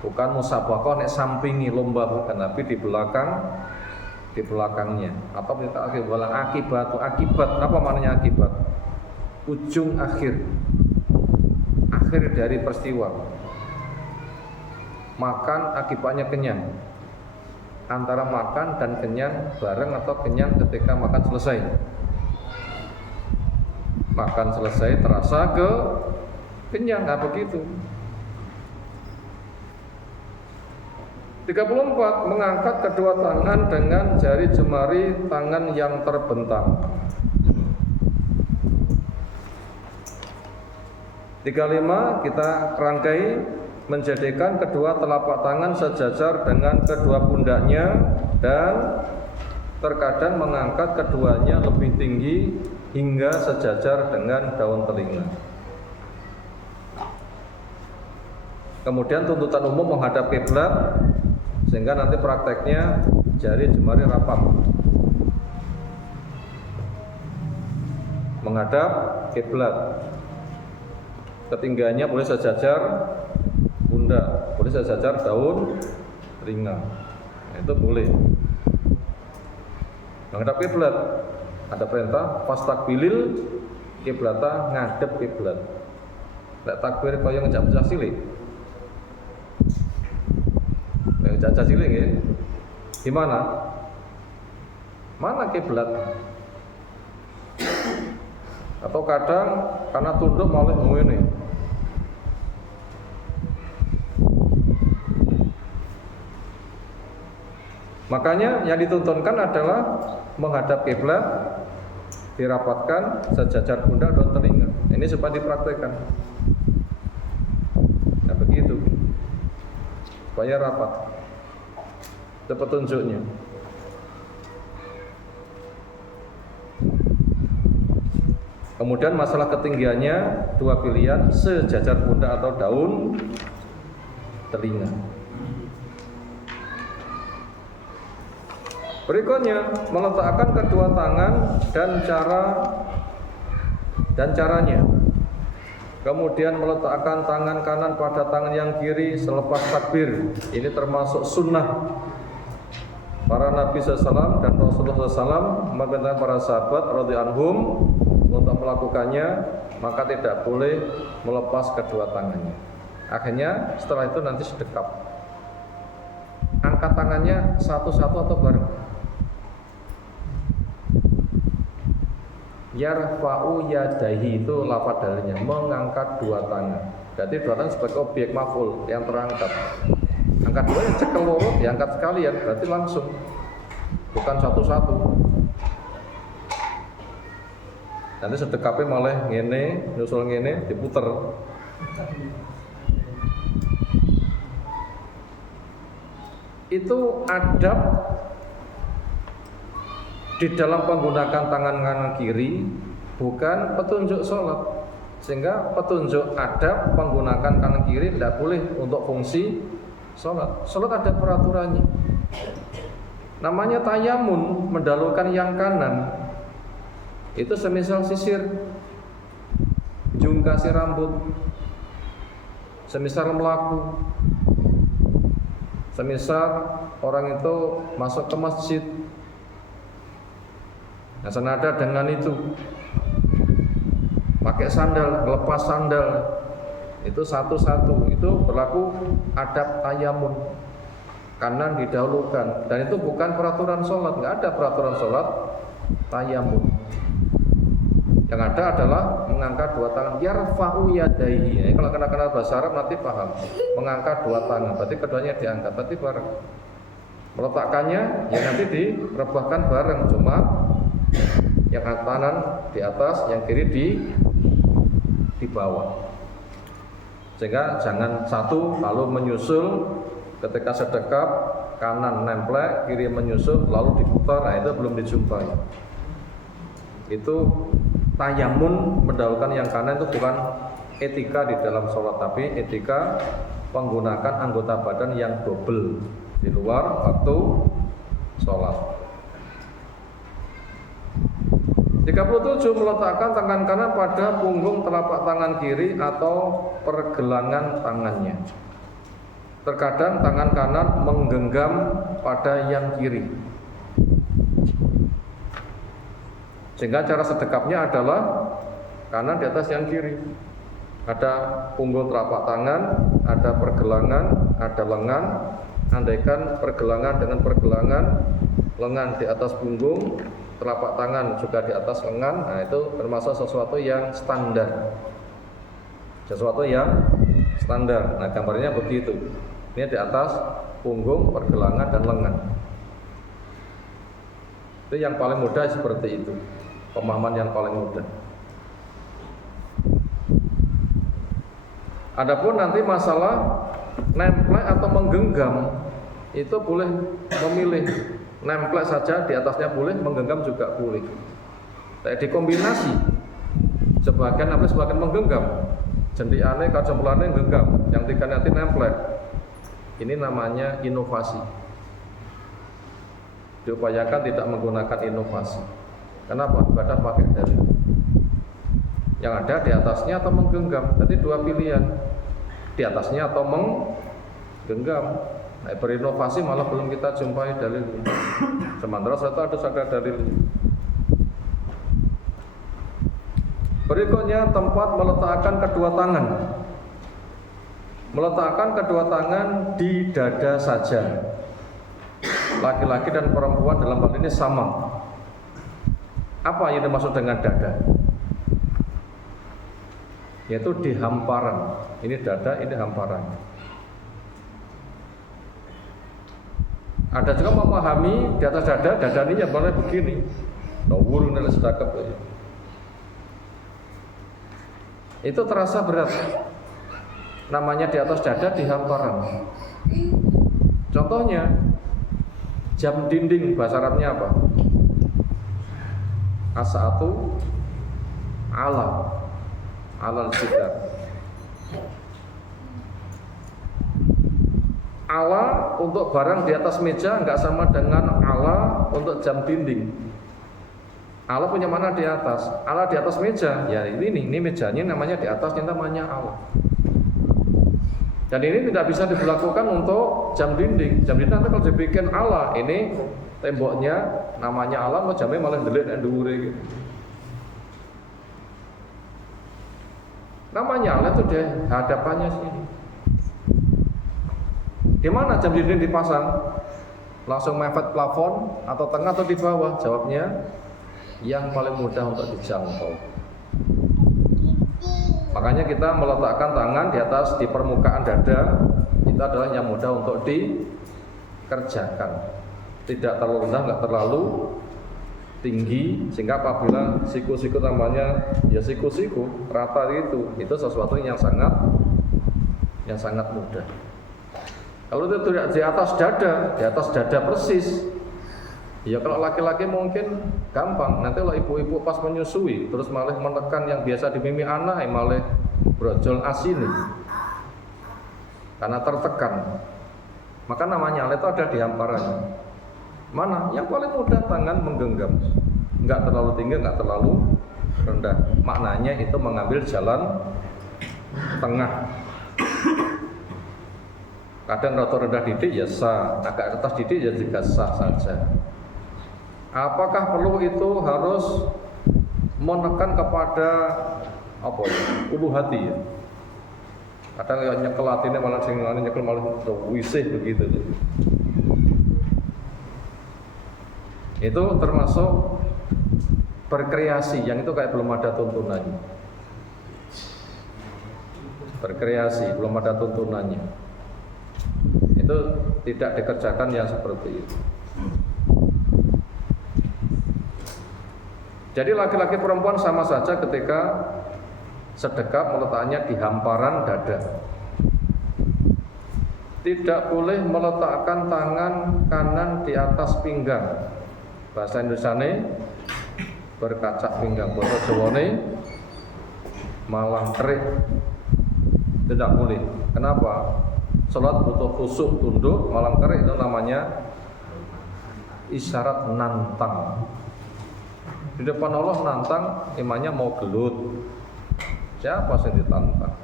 Bukan musabaqah nek sampingi lomba, bukan, tapi di belakangnya. Atau ta'kib wala akibat. Akibat apa maknanya akibat? Ujung akhir dari peristiwa. Makan akibatnya kenyang. Antara makan dan kenyang bareng atau kenyang ketika makan selesai. Makan selesai terasa kenyang, nggak begitu. 34, mengangkat kedua tangan dengan jari jemari tangan yang terbentang. 35, kita rangkai menjadikan kedua telapak tangan sejajar dengan kedua pundaknya dan terkadang mengangkat keduanya lebih tinggi hingga sejajar dengan daun telinga. Kemudian tuntutan umum menghadap kiblat, sehingga nanti prakteknya jari jemari rapat menghadap kiblat. Ketinggiannya boleh sejajar pundak, boleh sejajar daun telinga. Nah, itu boleh. Menghadap kiblat ada perintah fastaqbilil kiblata, ngadep kiblat. Lek takbir kaya ngejak cilik. Ngejak cilik nggih. Gimana? Mana kiblat? Atau kadang karena tunduk malah ngene. Makanya yang dituntunkan adalah menghadap kiblat, dirapatkan sejajar pundak dan telinga. Ini supaya dipraktekkan. Nah begitu, supaya rapat. Itu petunjuknya. Kemudian masalah ketinggiannya dua pilihan, sejajar pundak atau daun telinga. Berikutnya meletakkan kedua tangan dan caranya. Kemudian meletakkan tangan kanan pada tangan yang kiri selepas takbir. Ini termasuk sunnah para Nabi SAW dan Rasulullah SAW memerintahkan para sahabat radhiyallahu anhum untuk melakukannya, maka tidak boleh melepas kedua tangannya. Akhirnya setelah itu nanti sedekap. Angkat tangannya satu-satu atau bareng. Yarfa'u yadaihi itu lafaz dalilnya, mengangkat dua tangan. Berarti dua tangan sebagai objek maf'ul yang terangkat. Angkat dua yang cekel loro diangkat sekalian, berarti langsung, bukan satu-satu. Nanti sedekapnya malah ngene, nyusul ngene, diputer. Itu adab di dalam menggunakan tangan kanan kiri, bukan petunjuk sholat. Sehingga petunjuk adab menggunakan kanan kiri tidak boleh untuk fungsi sholat. Sholat ada peraturannya. Namanya tayamun, mendahulukan yang kanan. Itu semisal sisir, jungkasi rambut, semisal melaku, semisal orang itu masuk ke masjid. Nah, senada dengan itu pakai sandal, lepas sandal, itu satu-satu, itu berlaku adab tayamun, kanan didahulukan, dan itu bukan peraturan sholat, nggak ada peraturan sholat tayamun. Yang ada adalah mengangkat dua tangan, yarfa'u yadaihi. Kalau kenal bahasa Arab nanti paham, mengangkat dua tangan, berarti keduanya diangkat, berarti bareng. Meletakkannya ya nanti direbahkan bareng, cuma yang kanan di atas, yang kiri di bawah. Sehingga jangan satu lalu menyusul ketika sedekap, kanan nempel, kiri menyusul lalu diputar. Nah, itu belum dijumpai. Itu tayamun, mendahulukan yang kanan, itu bukan etika di dalam sholat, tapi etika menggunakan anggota badan yang double di luar waktu sholat. 37. Meletakkan tangan kanan pada punggung telapak tangan kiri atau pergelangan tangannya. Terkadang tangan kanan menggenggam pada yang kiri, sehingga cara sedekapnya adalah kanan di atas yang kiri. Ada punggung telapak tangan, ada pergelangan, ada lengan. Andaikan pergelangan dengan pergelangan, lengan di atas punggung, telapak tangan juga di atas lengan, nah itu termasuk sesuatu yang standar. Sesuatu yang standar. Nah, gambarnya begitu. Ini di atas punggung, pergelangan dan lengan. Itu yang paling mudah seperti itu. Pemahaman yang paling mudah. Adapun nanti masalah nempel atau menggenggam, itu boleh memilih. Nempel saja di atasnya boleh, menggenggam juga boleh. Kayak dikombinasi, sebagian nempel, sebagian menggenggam. Jendiane, kacamplane genggam, yang tiga nanti nempel. Ini namanya inovasi. Diupayakan tidak menggunakan inovasi. Kenapa? Ibadah pakai dalil. Yang ada di atasnya atau menggenggam. Berarti dua pilihan, di atasnya atau menggenggam. Nah, berinovasi malah belum kita jumpai dalilnya. Sementara satu ada dalilnya. Berikutnya tempat meletakkan kedua tangan. Meletakkan kedua tangan di dada saja. Laki-laki dan perempuan dalam hal ini sama. Apa yang dimaksud dengan dada? Yaitu di hamparan. Ini dada, ini hamparan. Ada juga memahami di atas dada, dada ini yang boleh begini. Nawurun ila sedekap. Itu terasa berat. Namanya di atas dada, di hamparan. Contohnya jam dinding, bahasa Arabnya apa? As-sa'atu alal jidar. Ala untuk barang di atas meja enggak sama dengan ala untuk jam dinding. Ala punya mana di atas? Ala di atas meja. Ya ini mejanya namanya di atas, ini namanya ala. Dan ini tidak bisa diberlakukan untuk jam dinding. Jam dinding nanti kalau dibikin ala, ini temboknya namanya ala, mau jamnya malah delik dan dhuwure gitu. Namanya ala itu deh hadapannya sini. Di mana jam dinding dipasang? Langsung mepet plafon atau tengah atau di bawah? Jawabnya yang paling mudah untuk dijangkau. Makanya kita meletakkan tangan di atas di permukaan dada, itu adalah yang mudah untuk dikerjakan. Tidak terlalu rendah, nggak terlalu tinggi, sehingga apabila siku-siku namanya ya siku-siku rata itu sesuatu yang sangat mudah. Kalau itu tidak di atas dada persis. Ya kalau laki-laki mungkin gampang. Nanti kalau ibu-ibu pas menyusui terus malah menekan yang biasa di mimi anak, malah brojol asini karena tertekan. Maka namanya ala itu ada di hamparan. Mana? Yang paling mudah tangan menggenggam. Enggak terlalu tinggi, enggak terlalu rendah. Maknanya itu mengambil jalan tengah. Kadang rata rendah didik ya sah, agak atas didik ya juga sah saja. Apakah perlu itu harus menekan kepada apa ya? Ulu hati ya. Kadang yang nyekel hatinya malah nyekel malah wisih begitu. Itu termasuk berkreasi, yang itu kayak belum ada tuntunannya. Berkreasi belum ada tuntunannya. Itu tidak dikerjakan yang seperti itu. Jadi laki-laki perempuan sama saja ketika sedekap meletakkannya di hamparan dada. Tidak boleh meletakkan tangan kanan di atas pinggang. Bahasa Indonesiane berkacak pinggang, bahasa Jawane malang kerik. Tidak boleh. Kenapa? Salat butuh khusyuk, tunduk, malang kerik itu namanya isyarat nantang. Di depan Allah nantang, imannya mau gelut. Siapa yang ditantang?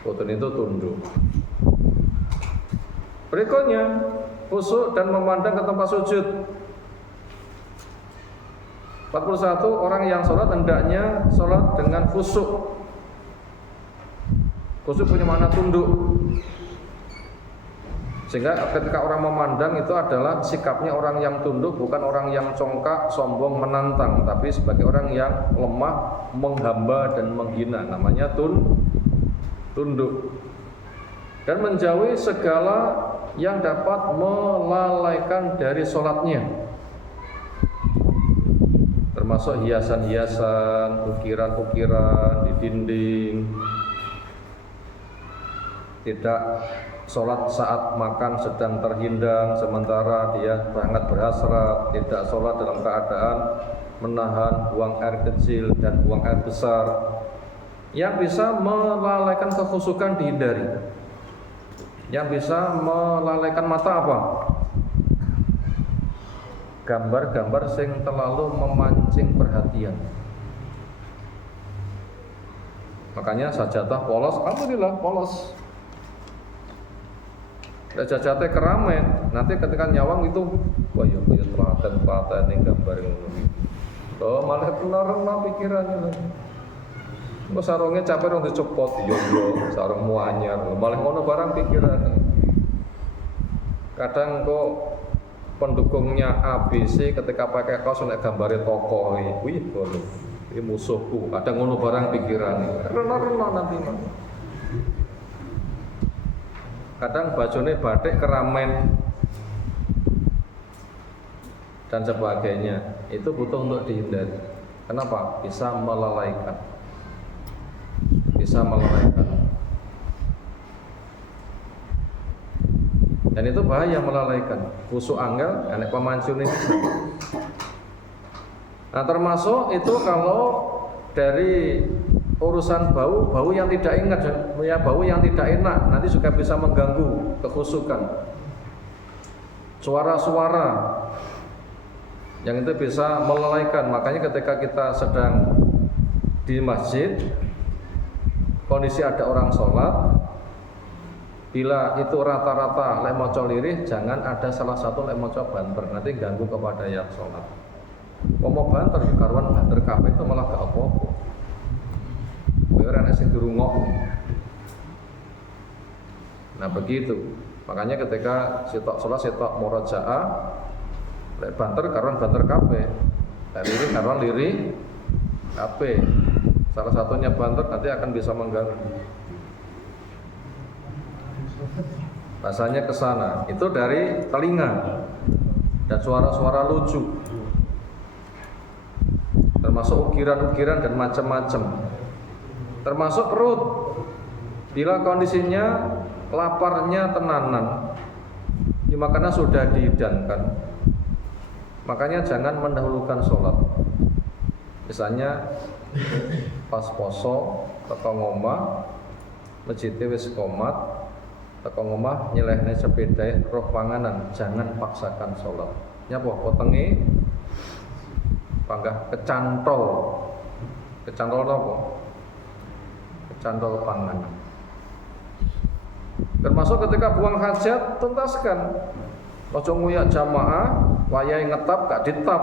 Boten itu tunduk. Berikutnya, khusyuk dan memandang ke tempat sujud. 41 orang yang sholat hendaknya sholat dengan khusyuk. Khusyuk punya makna tunduk. Sehingga ketika orang memandang itu adalah sikapnya orang yang tunduk, bukan orang yang congkak, sombong, menantang, tapi sebagai orang yang lemah, menghamba dan menghina. Namanya tunduk. Dan menjauhi segala yang dapat melalaikan dari sholatnya, termasuk hiasan-hiasan, ukiran-ukiran di dinding. Tidak sholat saat makan sedang terhindang sementara dia sangat berhasrat. Tidak sholat dalam keadaan menahan buang air kecil dan buang air besar. Yang bisa melalaikan kekhusyukan dihindari. Yang bisa melalaikan mata apa? Gambar-gambar sing terlalu memancing perhatian. Makanya sajadah polos, alhamdulillah polos. jajate keramen, nanti ketika nyawang itu wah ya telaten ning gambar ngono. Oh malah kena pikirannya lagi. Kok sarungnya capek rong dicopot, yo sarungmu anyar, malah ngono barang pikirannya. Kadang kok pendukungnya ABC ketika pakai kaos nek gambare tokoh wih ngono. Iki musuhku, kadang ngono barang pikirannya. Rena nanti mah. Kadang bajone batik keramen dan sebagainya, itu butuh untuk dihindari. Kenapa? Bisa melalaikan. Dan itu bahaya melalaikan. Kusuk angel, enek pemancun ini. Nah termasuk itu kalau dari urusan bau yang tidak ingat ya, bau yang tidak enak nanti juga bisa mengganggu kekhusukan. Suara-suara yang itu bisa melalaikan. Makanya ketika kita sedang di masjid, kondisi ada orang sholat, bila itu rata-rata lek maca lirih, jangan ada salah satu lek maca banter, nanti ganggu kepada yang sholat. Mau banter, karuan banter kabeh itu malah gak apa-apa. Orang yang dirungok. Nah begitu. Makanya ketika sitok sholat, sitok murajaah, lek banter karuan banter kabeh. Lek lirih karuan lirih kabeh. Salah satunya banter nanti akan bisa mengganggu. Rasanya ke sana. Itu dari telinga dan suara-suara lucu. Termasuk ukiran-ukiran dan macam-macam. Termasuk perut. Bila kondisinya laparnya tenanan, makanya sudah dihidangkan, makanya jangan mendahulukan sholat. Misalnya pas poso teko ngomah, masjid wis komat, teko ngomah nyelehne sepeda roh panganan, jangan paksakan sholat. Nyapa potenge panggah kecantol apa? Kecantol panganan. Termasuk ketika buang hajat, tuntaskan. Ojo nguyak jamaah, wayahe ngetap gak ditap.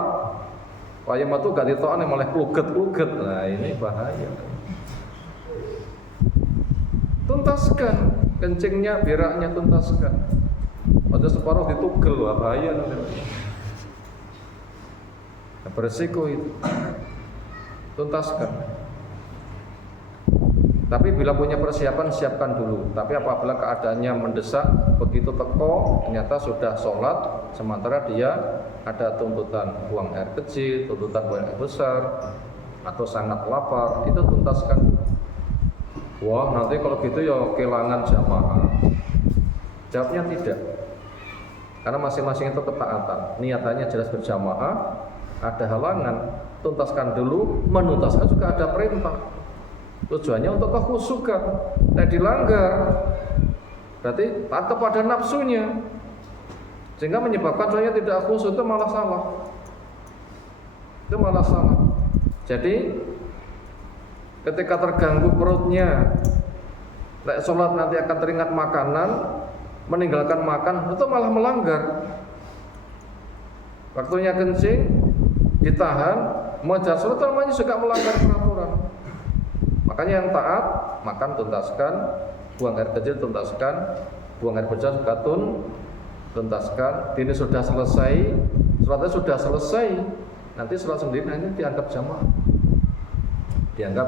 Wayahe metu gak ditokane malah kluget-kluget. Nah, ini bahaya. Tuntaskan kencingnya, beraknya tuntaskan. Ojo separuh ditugel, wah bahaya nanti. Nah, beresiko itu. Tuntaskan. Tapi bila punya persiapan, siapkan dulu. Tapi apabila keadaannya mendesak, begitu teko, ternyata sudah sholat, sementara dia ada tuntutan buang air kecil, tuntutan buang air besar, atau sangat lapar, itu tuntaskan. Wah, nanti kalau gitu ya kehilangan jamaah. Jawabnya tidak. Karena masing-masing itu ketaatan. Niatannya jelas berjamaah, ada halangan, tuntaskan dulu, menuntaskan juga ada perintah. Tujuannya untuk kekhusukan. Nah dilanggar berarti taat kepada nafsunya, sehingga menyebabkan soalnya tidak khusyuk, itu malah salah. Jadi ketika terganggu perutnya, lek sholat nanti akan teringat makanan, meninggalkan makan, itu malah melanggar. Waktunya kencing ditahan, mau sholat namanya juga melanggar peraturan. Makanya yang taat, makan tuntaskan, buang air kecil tuntaskan, buang air besar juga tuntaskan. Ini sudah selesai, sholatnya sudah selesai, nanti sholat sendiri nanti dianggap jamaah, dianggap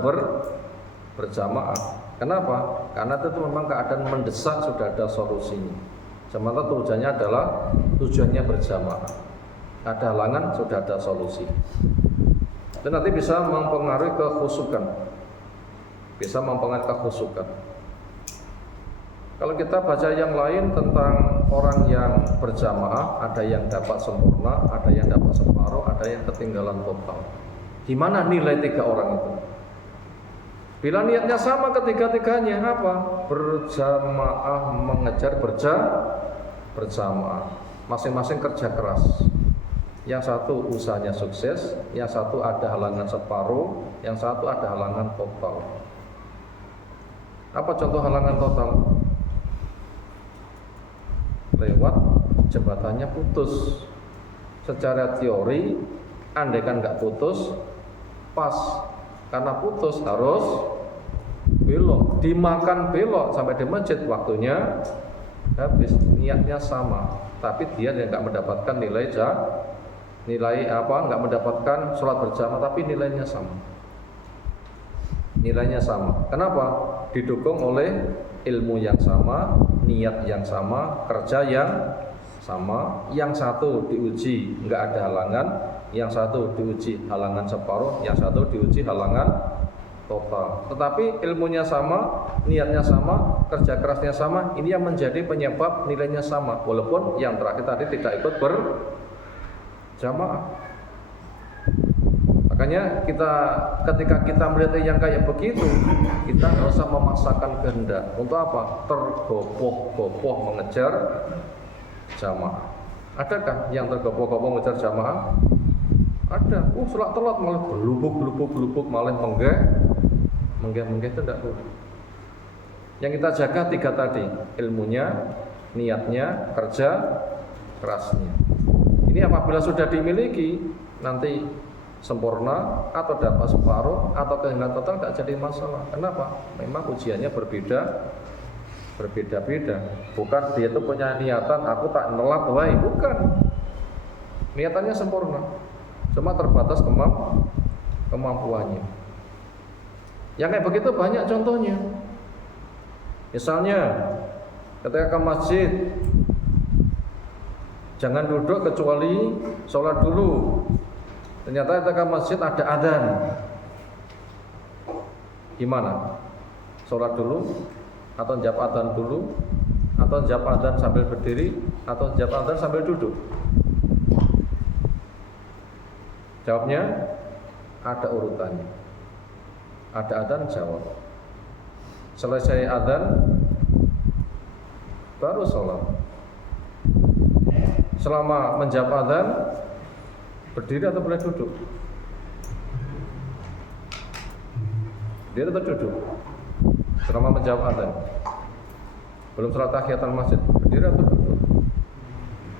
berjamaah. Kenapa? Karena itu memang keadaan mendesak, sudah ada solusinya. Sementara tujuannya berjamaah. Ada halangan, sudah ada solusi. Dan nanti bisa mempengaruhi kekhusyukan. Kalau kita baca yang lain tentang orang yang berjamaah, ada yang dapat sempurna, ada yang dapat separuh, ada yang ketinggalan total. Gimana nilai 3 orang itu? Bila niatnya sama ketiga-tiganya, apa? Berjamaah, mengejar berjamaah. Masing-masing kerja keras. Yang satu usahanya sukses, yang satu ada halangan separuh, yang satu ada halangan total. Apa contoh halangan total? lewat jembatannya putus. Secara teori andaikan nggak putus pas, karena putus harus belok, dimakan belok sampai di masjid, waktunya habis, niatnya sama, tapi dia nggak mendapatkan nggak mendapatkan sholat berjamaah, tapi nilainya sama. Kenapa? Didukung oleh ilmu yang sama, niat yang sama, kerja yang sama. Yang satu diuji nggak ada halangan, yang satu diuji halangan separuh, yang satu diuji halangan total. Tetapi ilmunya sama, niatnya sama, kerja kerasnya sama. Ini yang menjadi penyebab nilainya sama, walaupun yang terakhir tadi tidak ikut berjamaah. Makanya ketika kita melihat yang kayak begitu, kita nggak usah memaksakan kehendak. Untuk apa? Tergopoh-gopoh mengejar jamaah. Adakah yang tergopoh-gopoh mengejar jamaah? Ada. Sholat telat malah gelubuk malah menggeh itu tidak boleh. Yang kita jaga 3 tadi, ilmunya, niatnya, kerja kerasnya. Ini apabila sudah dimiliki, nanti sempurna atau dapat separuh atau kehilangan total tidak jadi masalah. Kenapa? Memang ujiannya berbeda-beda. Bukan dia itu punya niatan aku tak nelat wae, bukan. Niatannya sempurna, cuma terbatas kemampuannya. Yang kayak begitu banyak contohnya. Misalnya ketika ke masjid, jangan duduk kecuali sholat dulu. Ternyata ketika masjid ada adzan. Gimana? Sholat dulu atau jawab adzan dulu, atau jawab adzan sambil berdiri, atau jawab adzan sambil duduk? Jawabnya ada urutannya. Ada adzan jawab. Selesai adzan baru sholat. Selama menjawab adzan berdiri atau boleh duduk? Dia tetap duduk selama menjawab adzan. Belum sholat tahiyatul masjid, berdiri atau duduk?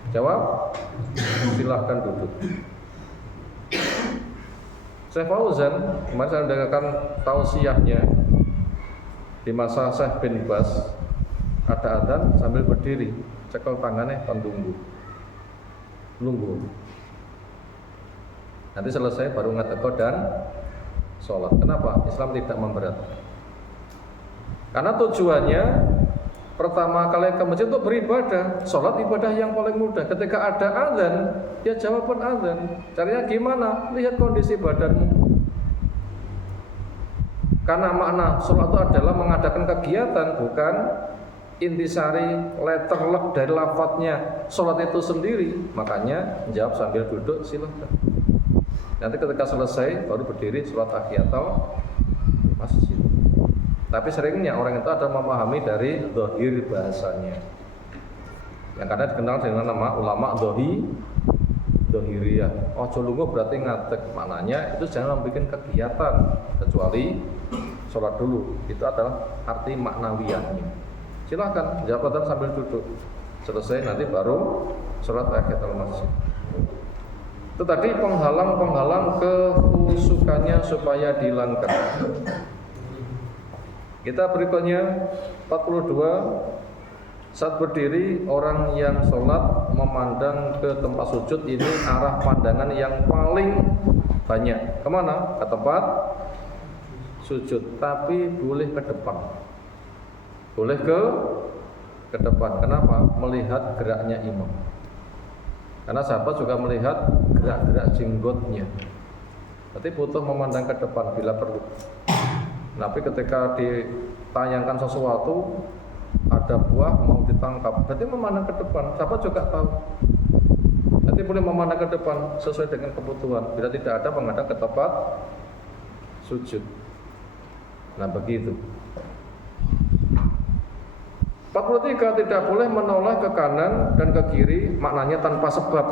Jawab, silahkan duduk. Syekh Fauzan kemarin saya mendengarkan tausiahnya di masa Syekh bin Bas, ada adzan sambil berdiri, cekel tangannya pendunggu, nunggu. Nanti selesai baru ngadeko dan sholat. Kenapa? Islam tidak memberatkan. Karena tujuannya pertama kali ke masjid untuk beribadah. Sholat ibadah yang paling mudah. Ketika ada azan, ya jawaban azan. Caranya gimana? Lihat kondisi badanmu. Karena makna sholat itu adalah mengadakan kegiatan, bukan intisari letterlek dari lafadznya sholat itu sendiri. Makanya jawab sambil duduk silahkan. Nanti ketika selesai baru berdiri sholat tahiyatul masjid. Tapi seringnya orang itu ada memahami dari zahir bahasanya, yang kadang dikenal dengan nama ulama zahiriyah. Ojo lungo berarti ngadeg, maknanya itu jangan membuat kegiatan kecuali sholat dulu. Itu adalah arti maknawiyahnya. Silahkan jabatan sambil duduk, selesai nanti baru sholat tahiyatul masjid. Itu tadi penghalang kehusukannya supaya dihilangkan. Kita berikutnya 42. Saat berdiri, orang yang sholat memandang ke tempat sujud, ini arah pandangan yang paling banyak. Kemana? Ke tempat sujud, tapi boleh ke depan. Boleh ke depan. Kenapa? Melihat geraknya imam. Karena sahabat juga melihat gerak-gerak jenggotnya. Berarti butuh memandang ke depan bila perlu. Tapi ketika ditayangkan sesuatu, ada buah mau ditangkap, berarti memandang ke depan. Sahabat juga tahu. Nanti boleh memandang ke depan sesuai dengan kebutuhan. Bila tidak ada, menghadap ke tempat sujud. Nah begitu. 43. Tidak boleh menoleh ke kanan dan ke kiri, maknanya tanpa sebab.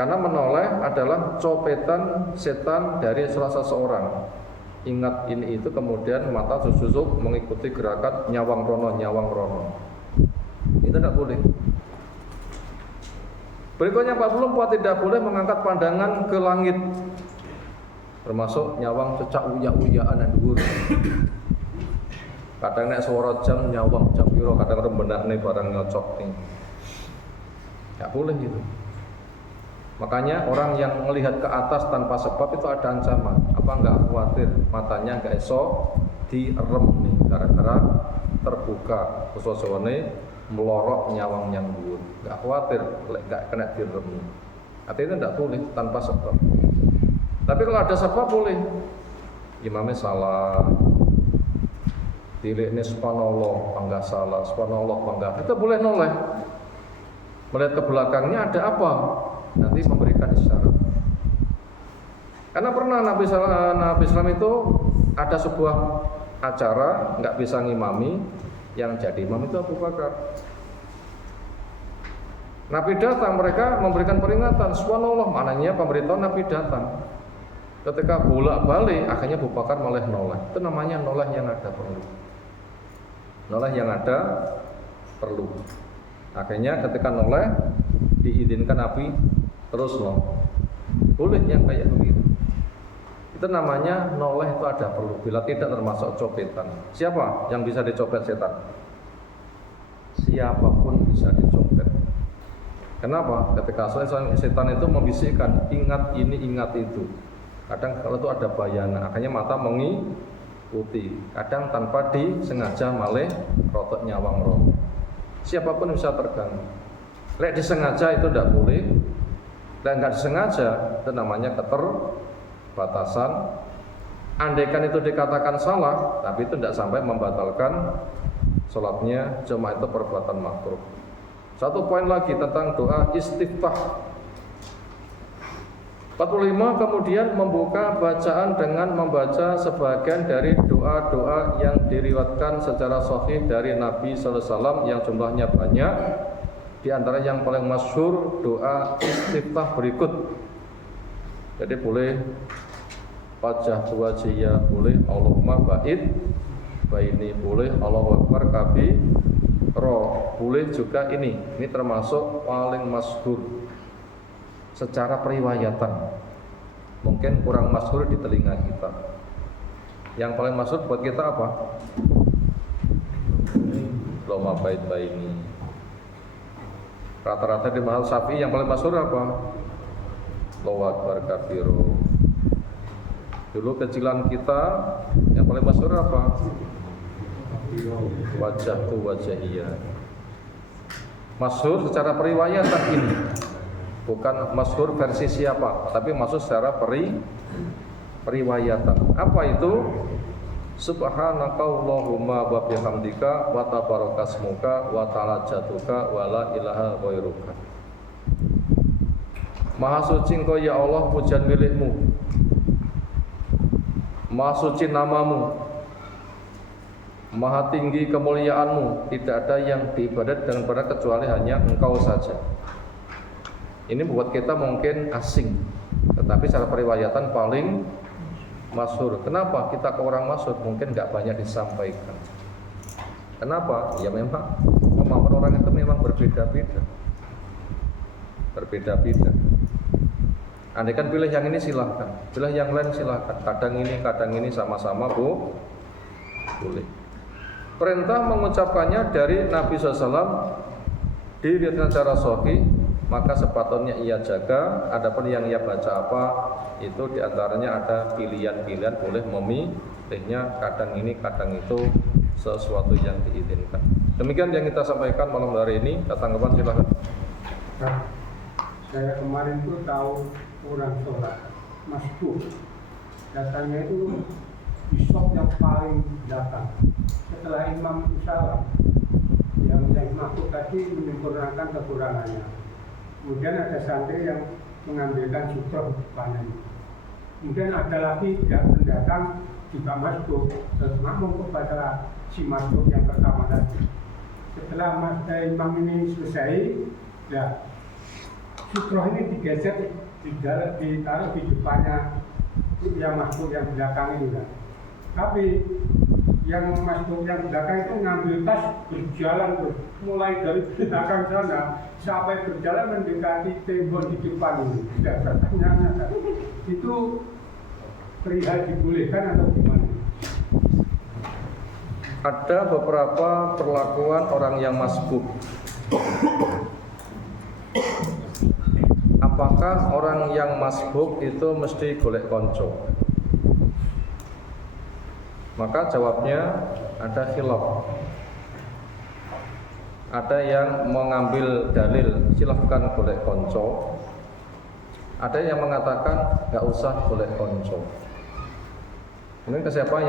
Karena menoleh adalah copetan setan dari salah seseorang. Ingat ini itu, kemudian mata susuk mengikuti gerakan nyawang rono. Itu tidak boleh. Berikutnya 44, tidak boleh mengangkat pandangan ke langit, termasuk nyawang cecak uyak-uyakan dan dhuwur. Kadang nek suara jam nyawang jam piro, kadang rembenakne barang nyocok nih. Enggak boleh gitu. Makanya orang yang melihat ke atas tanpa sebab itu ada ancaman. Apa enggak khawatir matanya enggak iso direm nih gara-gara terbuka suasane melorok nyawang yang dhuwur. Enggak khawatir lek enggak kena direm. Artinya enggak boleh tanpa sebab. Tapi kalau ada sebab boleh. Imamnya salah, Dilekne subhanallah, bangga salah, subhanallah, bangga. Itu boleh noleh. Melihat ke belakangnya ada apa? Nanti memberikan isyarat. Karena pernah Nabi Islam itu ada sebuah acara nggak bisa ngimami, yang jadi imam itu Abu Bakar. Nabi datang, mereka memberikan peringatan. Subhanallah, maknanya pemberitahuan Nabi datang. Ketika bolak-balik, akhirnya Abu Bakar malah noleh. Itu namanya noleh yang ada perlu. Noleh yang ada perlu. Akhirnya ketika noleh diizinkan Nabi terus loh. Boleh yang kayak begitu. Itu namanya noleh itu ada perlu. Bila tidak termasuk copetan. Siapa yang bisa dicopet setan? Siapapun bisa dicopet. Kenapa? Ketika setan itu membisikkan, ingat ini, ingat itu. Kadang kalau itu ada bayana, akhirnya mata mengikuti. Kadang tanpa disengaja malah rotok nyawang roh. Siapapun bisa terganggu. Lek disengaja itu tidak boleh. Lek nggak disengaja itu namanya keterbatasan. Andaikan itu dikatakan salah, tapi itu tidak sampai membatalkan sholatnya, cuma itu perbuatan makruh. Satu poin lagi tentang doa istiftah. 45 kemudian membuka bacaan dengan membaca sebagian dari doa-doa yang diriwayatkan secara sahih dari Nabi sallallahu alaihi wasallam yang jumlahnya banyak. Di antara yang paling masyhur doa istiftah berikut. Jadi boleh wajah wajhiya, boleh Allahumma ba'id baini, boleh Allahu akbar kabira, boleh juga ini termasuk paling masyhur secara periwayatan. Mungkin kurang masyhur di telinga kita. Yang paling masyhur buat kita apa? Allahumma ba'id baini. Rata-rata di mazhab Syafi'i yang paling masyhur apa? Allahu akbar kabira. Dulu kecilan kita yang paling masyhur apa? Wajahku wajahiyya. Masyhur secara periwayatan ini. Bukan masyhur versi siapa, tapi maksud secara periwayatan. Apa itu? Subhanaka Allahumma wa bihamdika wa tabarakasmuka wa ta'ala jatuka wa la ilaha ghairuka. Maha suci Engkau ya Allah, pujian milikmu. Maha suci namamu. Maha tinggi kemuliaanmu. Tidak ada yang diibadat dengan benar kecuali hanya Engkau saja. Ini buat kita mungkin asing, tetapi secara periwayatan paling masyhur. Kenapa kita ke orang masyhur mungkin nggak banyak disampaikan? Kenapa? Ya memang kemampuan orang itu memang berbeda-beda. Berbeda-beda. Andaikan pilih yang ini silahkan, pilih yang lain silahkan. Kadang ini sama-sama boleh. Perintah mengucapkannya dari Nabi SAW diriwayatkan secara sahih, maka sepatutnya ia jaga. Adapun yang ia baca apa, itu diantaranya ada pilihan-pilihan, boleh memilihnya kadang ini kadang itu sesuatu yang diizinkan. Demikian yang kita sampaikan malam hari ini. Tanggapan silahkan. Nah, saya kemarin tuh tahu orang sholat masbuk, datangnya itu di shop yang paling belakang. Setelah imam salam, yang masuk tadi menyempurnakan kekurangannya. Kemudian ada santri yang mengambilkan sutra panen. Kemudian ada lagi yang mendatang juga masuk terus makmum kepada si masuk yang pertama tadi. Setelah imam ini selesai, ya sutra ini digeser, ditaruh di depannya yang masuk yang belakang ini kan. Tapi yang masuk yang belakang itu ngambil tas berjalan tuh, mulai dari belakang sana sampai berjalan mendekati tembok di depan ini. Tidak tanya itu perihal dibolehkan atau gimana? Ada beberapa perlakuan orang yang masbuk. Apakah orang yang masbuk itu mesti golek konco? Maka jawabnya ada khilaf. Ada yang mengambil dalil silahkan golek konco. Ada yang mengatakan nggak usah golek konco. Mungkin ke siapa